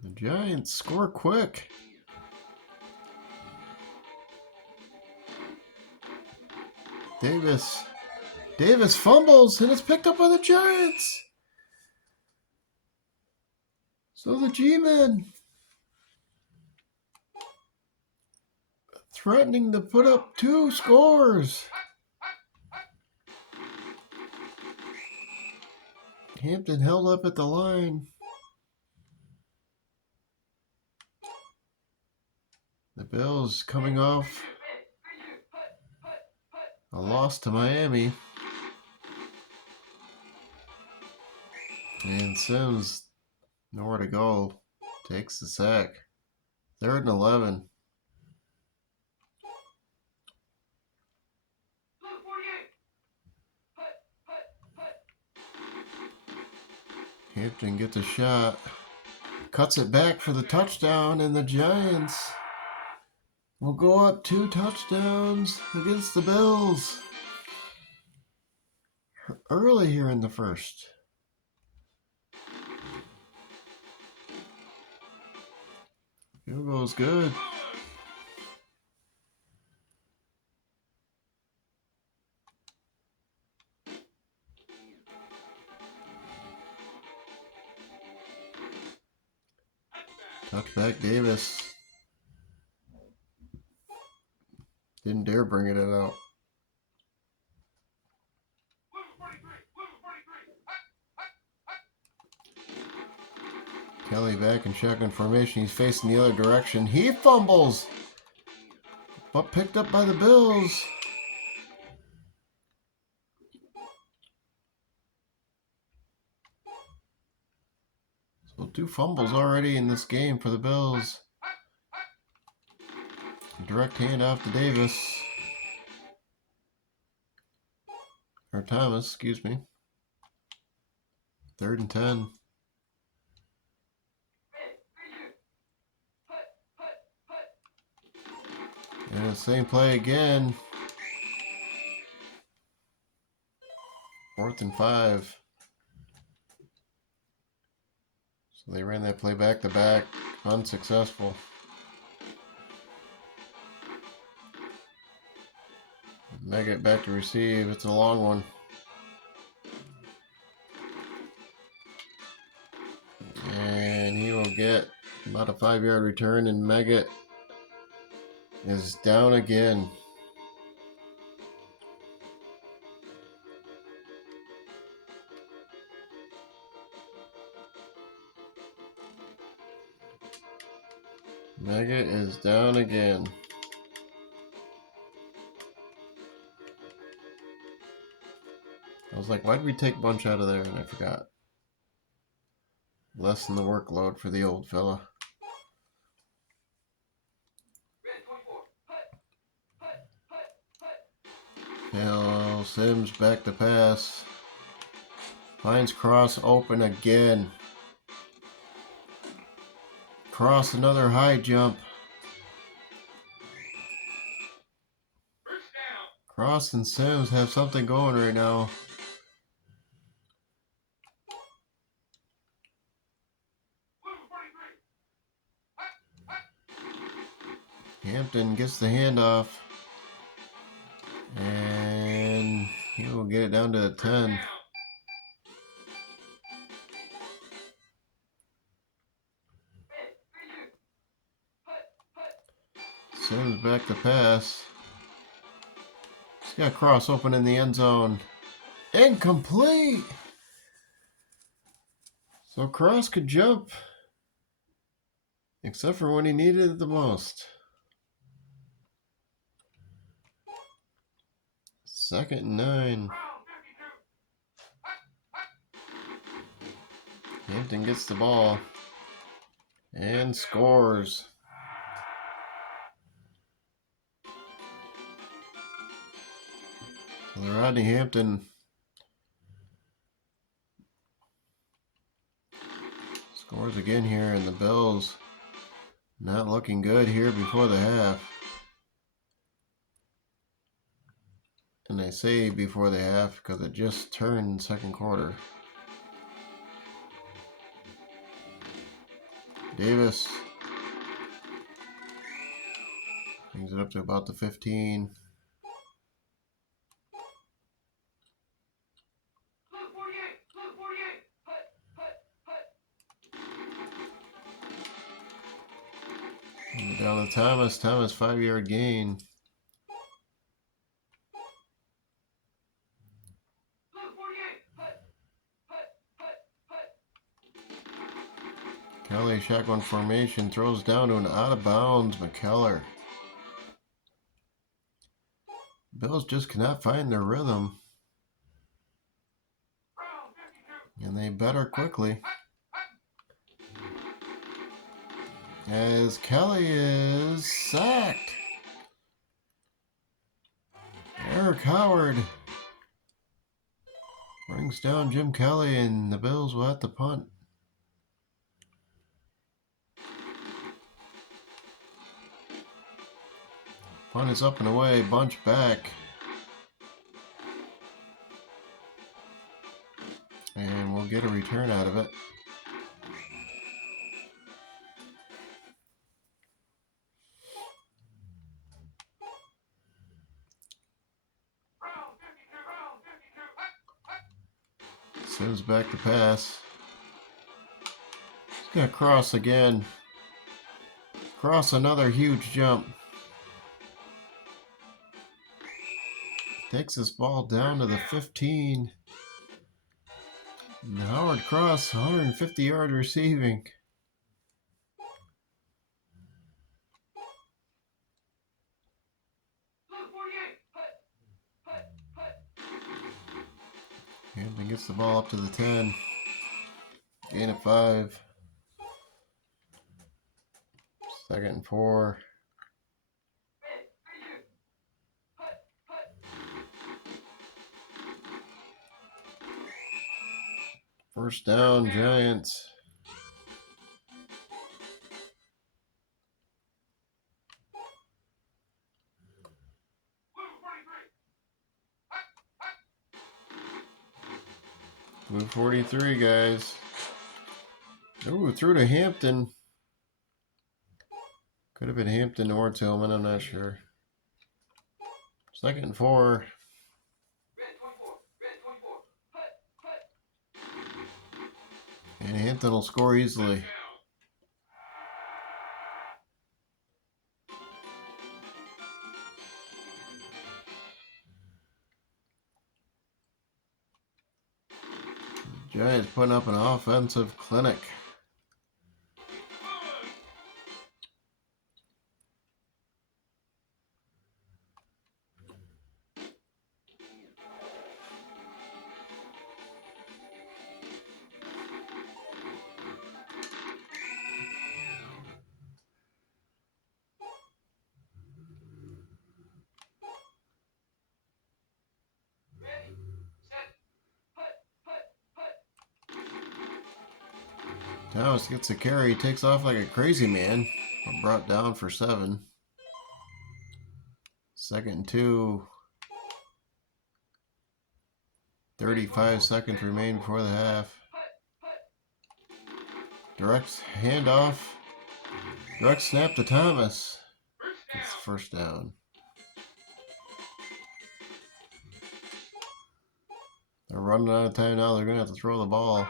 The Giants score quick. Davis fumbles and it's picked up by the Giants. So the G-men threatening to put up 2 scores. Hampton held up at the line. The Bills coming off a loss to Miami. And Simms, nowhere to go, takes the sack. 3rd and 11. Hampton gets a shot, cuts it back for the touchdown, and the Giants will go up 2 touchdowns against the Bills early here in the first. Field goal's good. Touchback Davis. Didn't dare bring it out. Kelly back in shotgun formation. He's facing the other direction. He fumbles, but picked up by the Bills. So 2 fumbles already in this game for the Bills. Direct handoff to Davis. Or Thomas, excuse me. 3rd and 10. And the same play again. 4th and 5. So they ran that play back to back. Unsuccessful. Meggett back to receive. It's a long one. And he will get about a 5-yard return, and Meggett is down again. Mega is down again. I was like, why did we take Bunch out of there? And I forgot. Lessen the workload for the old fella. Phil Sims back to pass. Finds Cross open again. Cross another high jump. Cross and Sims have something going right now. Hampton gets the handoff. And he will get it down to the 10. Sims back to pass. He's got Cross open in the end zone. Incomplete! So Cross could jump. Except for when he needed it the most. 2nd and 9. Hampton gets the ball. And scores. So Rodney Hampton scores again here, and the Bills not looking good here before the half. And I say before the half because it just turned second quarter. Davis brings it up to about the 15. And down to Thomas. Thomas 5-yard gain. Kelly shotgun formation, throws down to an out of bounds McKellar. Bills just cannot find their rhythm. And they better quickly. As Kelly is sacked. Eric Howard brings down Jim Kelly, and the Bills will have to punt. Punt is up and away. Bunch back. And we'll get a return out of it. Sims back to pass. He's got Cross again. Cross another huge jump. Takes this ball down to the 15. And Howard Cross, 150-yard receiving. Hampton gets the ball up to the 10. Gain of 5. 2nd and 4. First down, Giants. Blue 43, guys. Ooh, through to Hampton. Could have been Hampton or Tillman, I'm not sure. 2nd and 4. And Hampton will score easily. Giants putting up an offensive clinic. Thomas gets a carry, takes off like a crazy man. Brought down for 7. 2nd and 2. 35 seconds remain before the half. Direct handoff. Direct snap to Thomas. Gets the first down. They're running out of time now. They're going to have to throw the ball.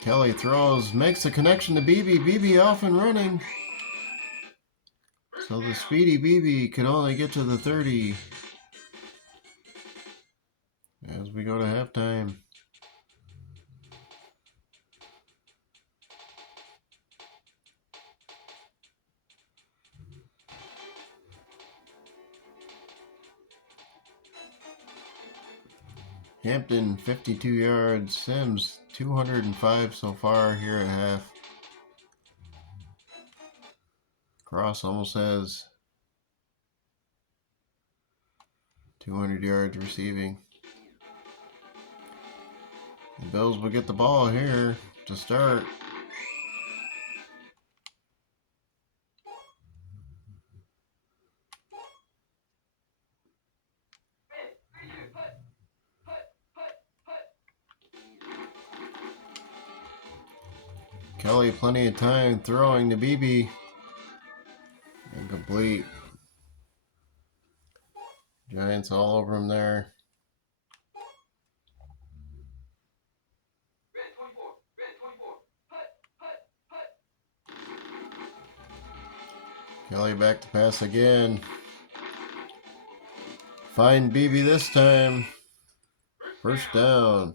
Kelly throws, makes a connection to BB. BB off and running. So the speedy BB can only get to the 30 as we go to halftime. Hampton 52 yards. Sims 205 so far here at half. Cross almost has 200 yards receiving. The Bills will get the ball here to start. Kelly plenty of time throwing to BB. Incomplete. Giants all over him there. Kelly back to pass again. Find BB this time. First down.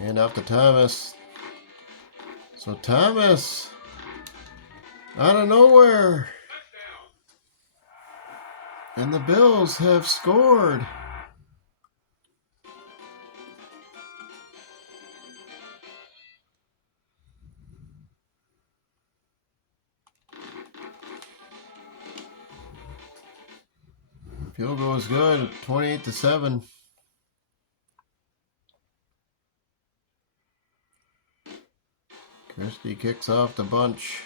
And off to Thomas. So Thomas, out of nowhere. And the Bills have scored. Field goal is good, 28-7. Christie kicks off the bunch.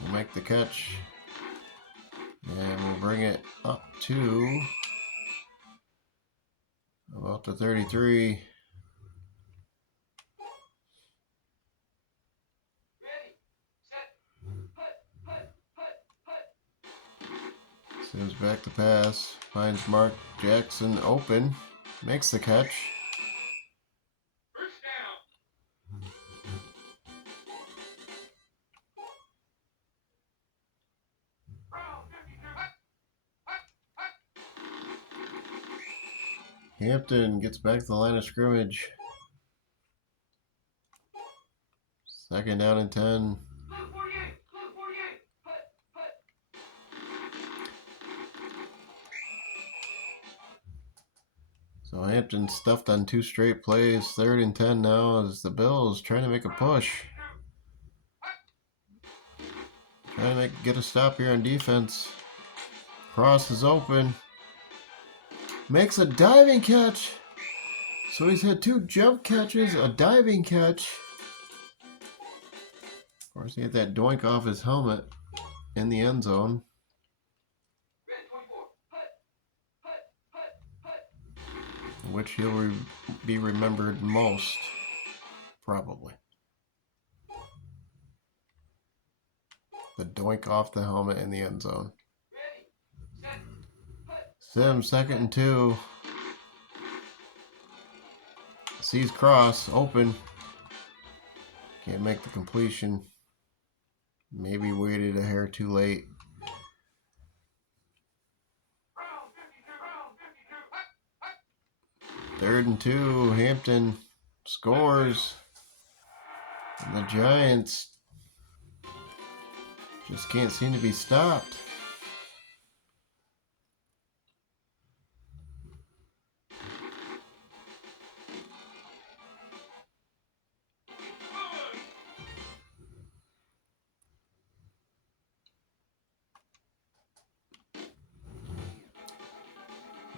We'll make the catch. And we'll bring it up to about the 33. Sims back to pass. Finds Mark Jackson open. Makes the catch. Hampton gets back to the line of scrimmage. 2nd down and 10. So Hampton stuffed on 2 straight plays. 3rd and 10 now as the Bills trying to make a push. Trying to get a stop here on defense. Cross is open. Makes a diving catch. So he's had 2 jump catches, a diving catch. Of course, he had that doink off his helmet in the end zone. Which he'll be remembered most, probably. The doink off the helmet in the end zone. Sims 2nd and 2. Sees cross, open. Can't make the completion. Maybe waited a hair too late. Third and 2. Hampton scores. And the Giants just can't seem to be stopped.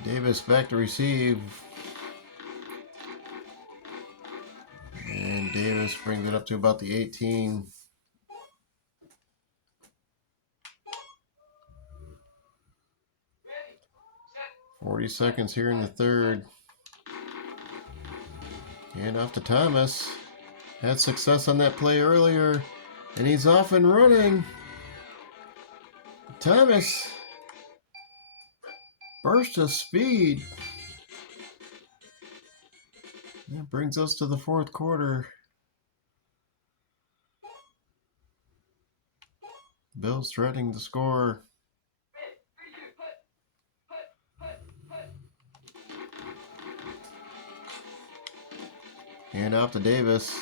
Davis back to receive. And Davis brings it up to about the 18. .40 here in the third. And off to Thomas. Had success on that play earlier. And he's off and running. Thomas. Burst of speed. That brings us to the fourth quarter. Bills threatening to score. Hand off to Davis.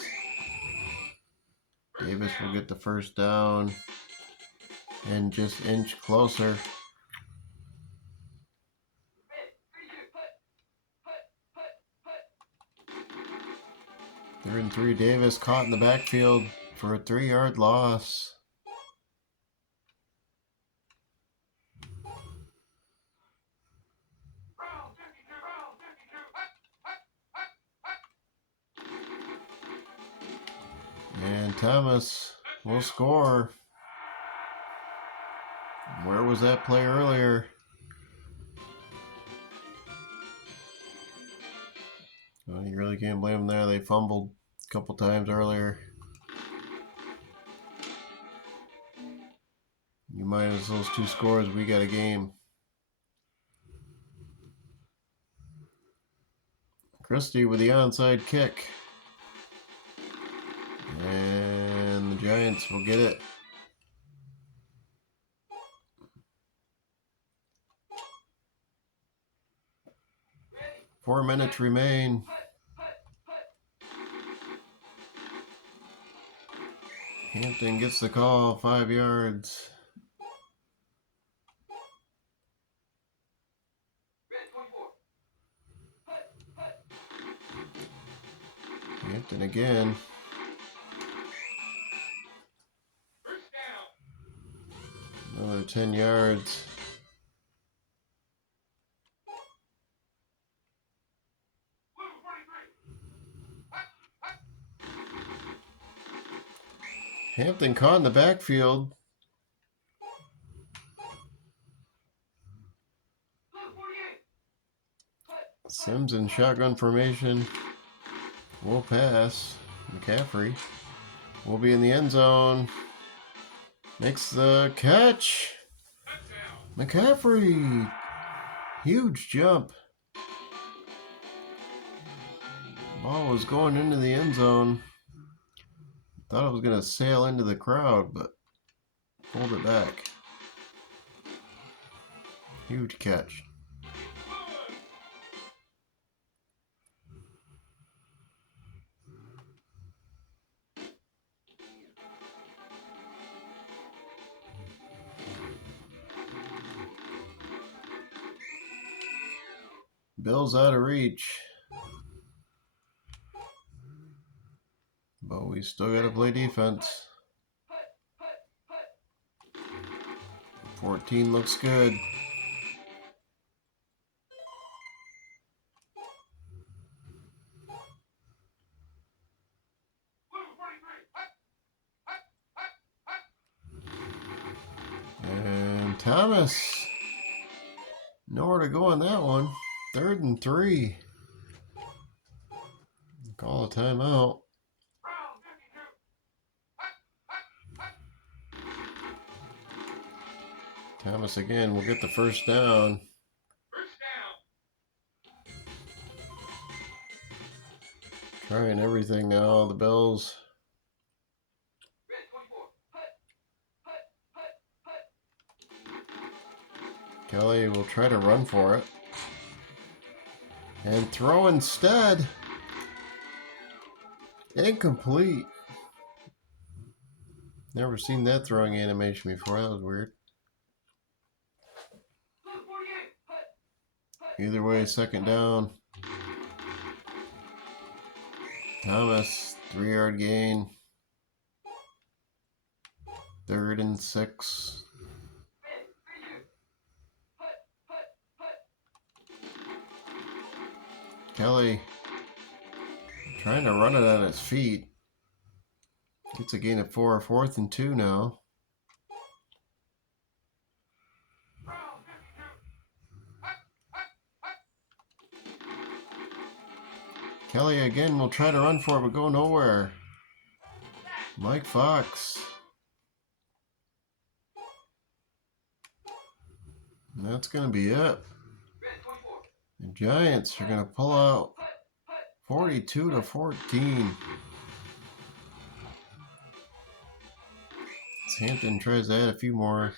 Davis will get the first down and just inch closer. Third and 3. Davis caught in the backfield for a 3-yard loss. And Thomas will score. Where was that play earlier? Well, you really can't blame them there. They fumbled a couple times earlier. You minus those 2 scores, we got a game. Christie with the onside kick. And the Giants will get it. Four minutes remain. Hampton gets the call, 5 yards. Hampton again. Another 10 yards. Hampton caught in the backfield. Sims in shotgun formation. Will pass. McCaffrey will be in the end zone. Makes the catch. McCaffrey. Huge jump. Ball was going into the end zone. Thought it was going to sail into the crowd, but pulled it back. Huge catch. Bills out of reach. But we still got to play defense. 14 looks good. And Thomas. Nowhere to go on that one. 3rd and 3. Call a timeout. Thomas again will get the first down. Trying everything now, the Bills. Kelly will try to run for it. And throw instead. Incomplete. Never seen that throwing animation before. That was weird. Either way, second down. Thomas, 3-yard gain. 3rd and 6. Kelly trying to run it on his feet. Gets a gain of 4, 4th and 2 now. Kelly again will try to run for it, but go nowhere. Mike Fox. And that's going to be it. The Giants are going to pull out 42-14. Hampton tries to add a few more.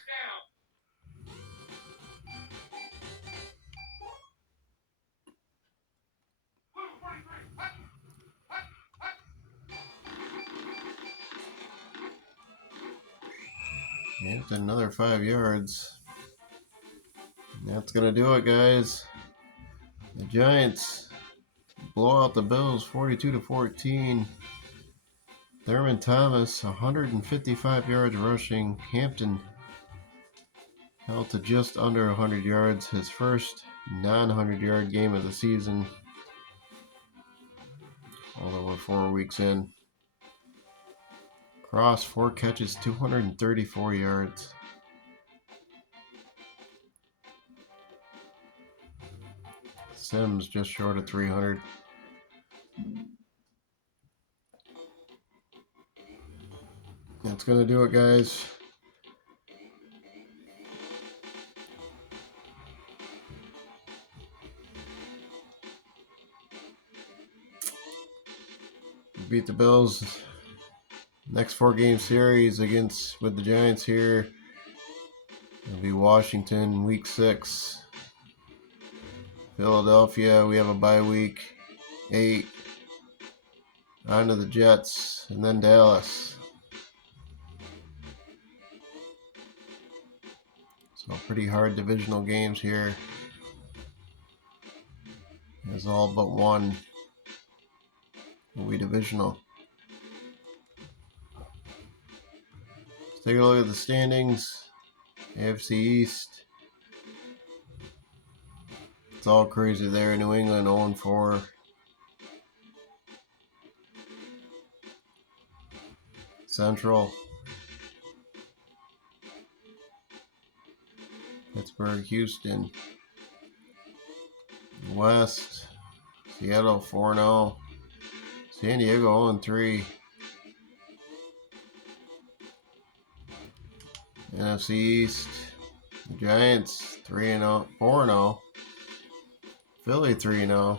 Hampton another 5 yards. And that's going to do it, guys. The Giants blow out the Bills 42-14. Thurman Thomas 155 yards rushing. Hampton held to just under 100 yards. His first non-100 yard game of the season. Although we're 4 weeks in. Cross 4 catches, 234 yards. Sims just short of 300. That's going to do it, guys. Beat the Bills. Next 4-game series with the Giants here. It'll be Washington week 6. Philadelphia, we have a bye week 8. On to the Jets, and then Dallas. So pretty hard divisional games here. There's all but one will be divisional. Let's take a look at the standings. AFC East. It's all crazy there. New England 0-4. Central. Pittsburgh, Houston. West. Seattle 4-0. San Diego 0-3. NFC East. The Giants 3-0, 4-0. Philly 3-0.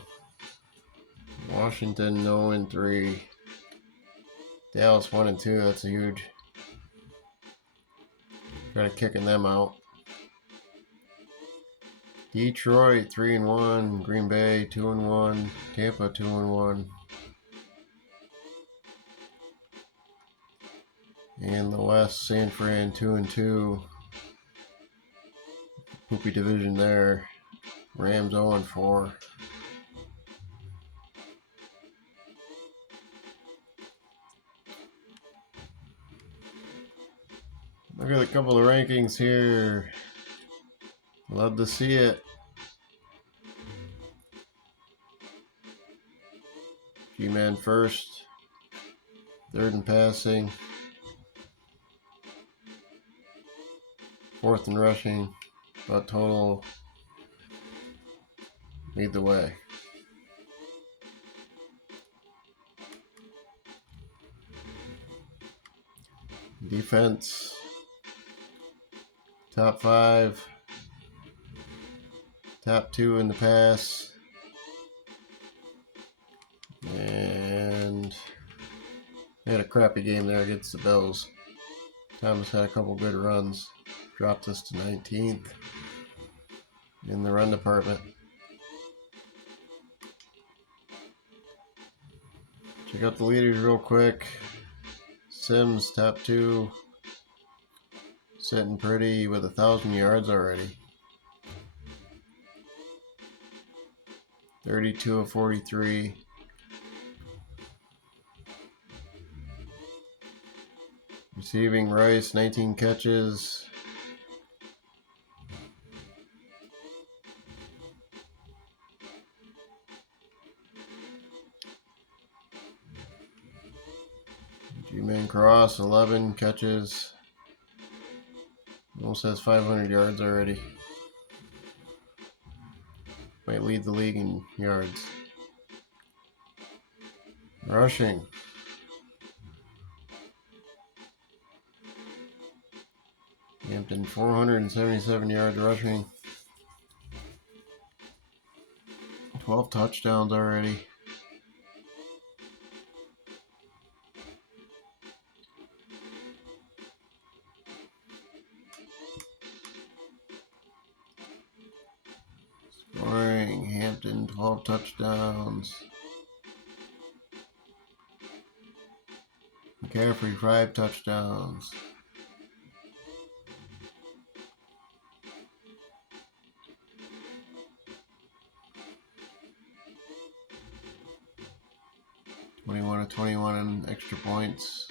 Washington 0-3. Dallas 1-2. That's a huge. Kind of kicking them out. Detroit 3-1. Green Bay 2-1. Tampa 2-1. And the West, San Fran 2-2. Poopy division there. Rams 0-4. Look at a couple of rankings here. Love to see it. G-Man first. Third in passing. Fourth in rushing. But total lead the way. Defense. Top 5. Top 2 in the pass. And they had a crappy game there against the Bills. Thomas had a couple good runs. Dropped us to 19th in the run department. Check out the leaders real quick. Sims, top 2. Sitting pretty with 1,000 yards already. 32 of 43. Receiving Rice, 19 catches. G-Man Cross, 11 catches. Almost has 500 yards already. Might lead the league in yards. Rushing. Hampton, 477 yards rushing. 12 touchdowns already. Scoring, Hampton, 12 touchdowns. McCaffrey, 5 touchdowns. (21 of 21 in extra points.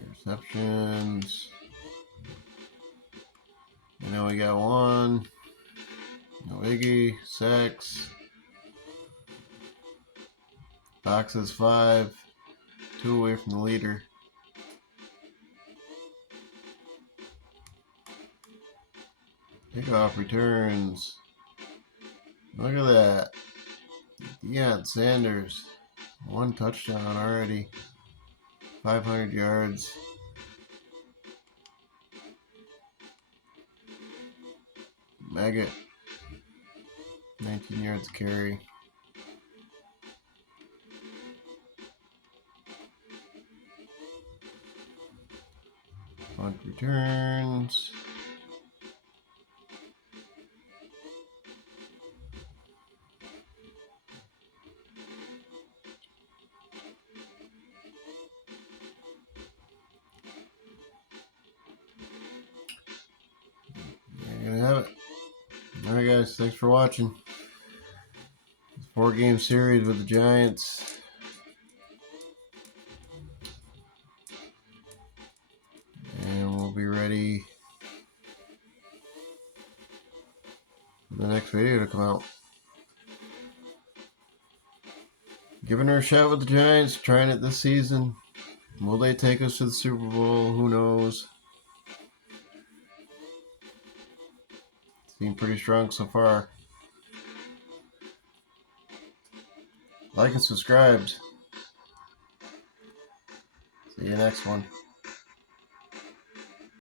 Interceptions. I know we got 1. No Iggy. Sacks. Boxes 5. 2 away from the leader. Kickoff returns. Look at that. Deion Sanders. 1 touchdown already. 500 yards. Maggot. 19 yards carry. Punt returns. There you have it. Alright guys, thanks for watching. 4-game series with the Giants. And we'll be ready for the next video to come out. Giving her a shot with the Giants, trying it this season. Will they take us to the Super Bowl? Who knows? Seem pretty strong so far. Like and subscribe. See you next one.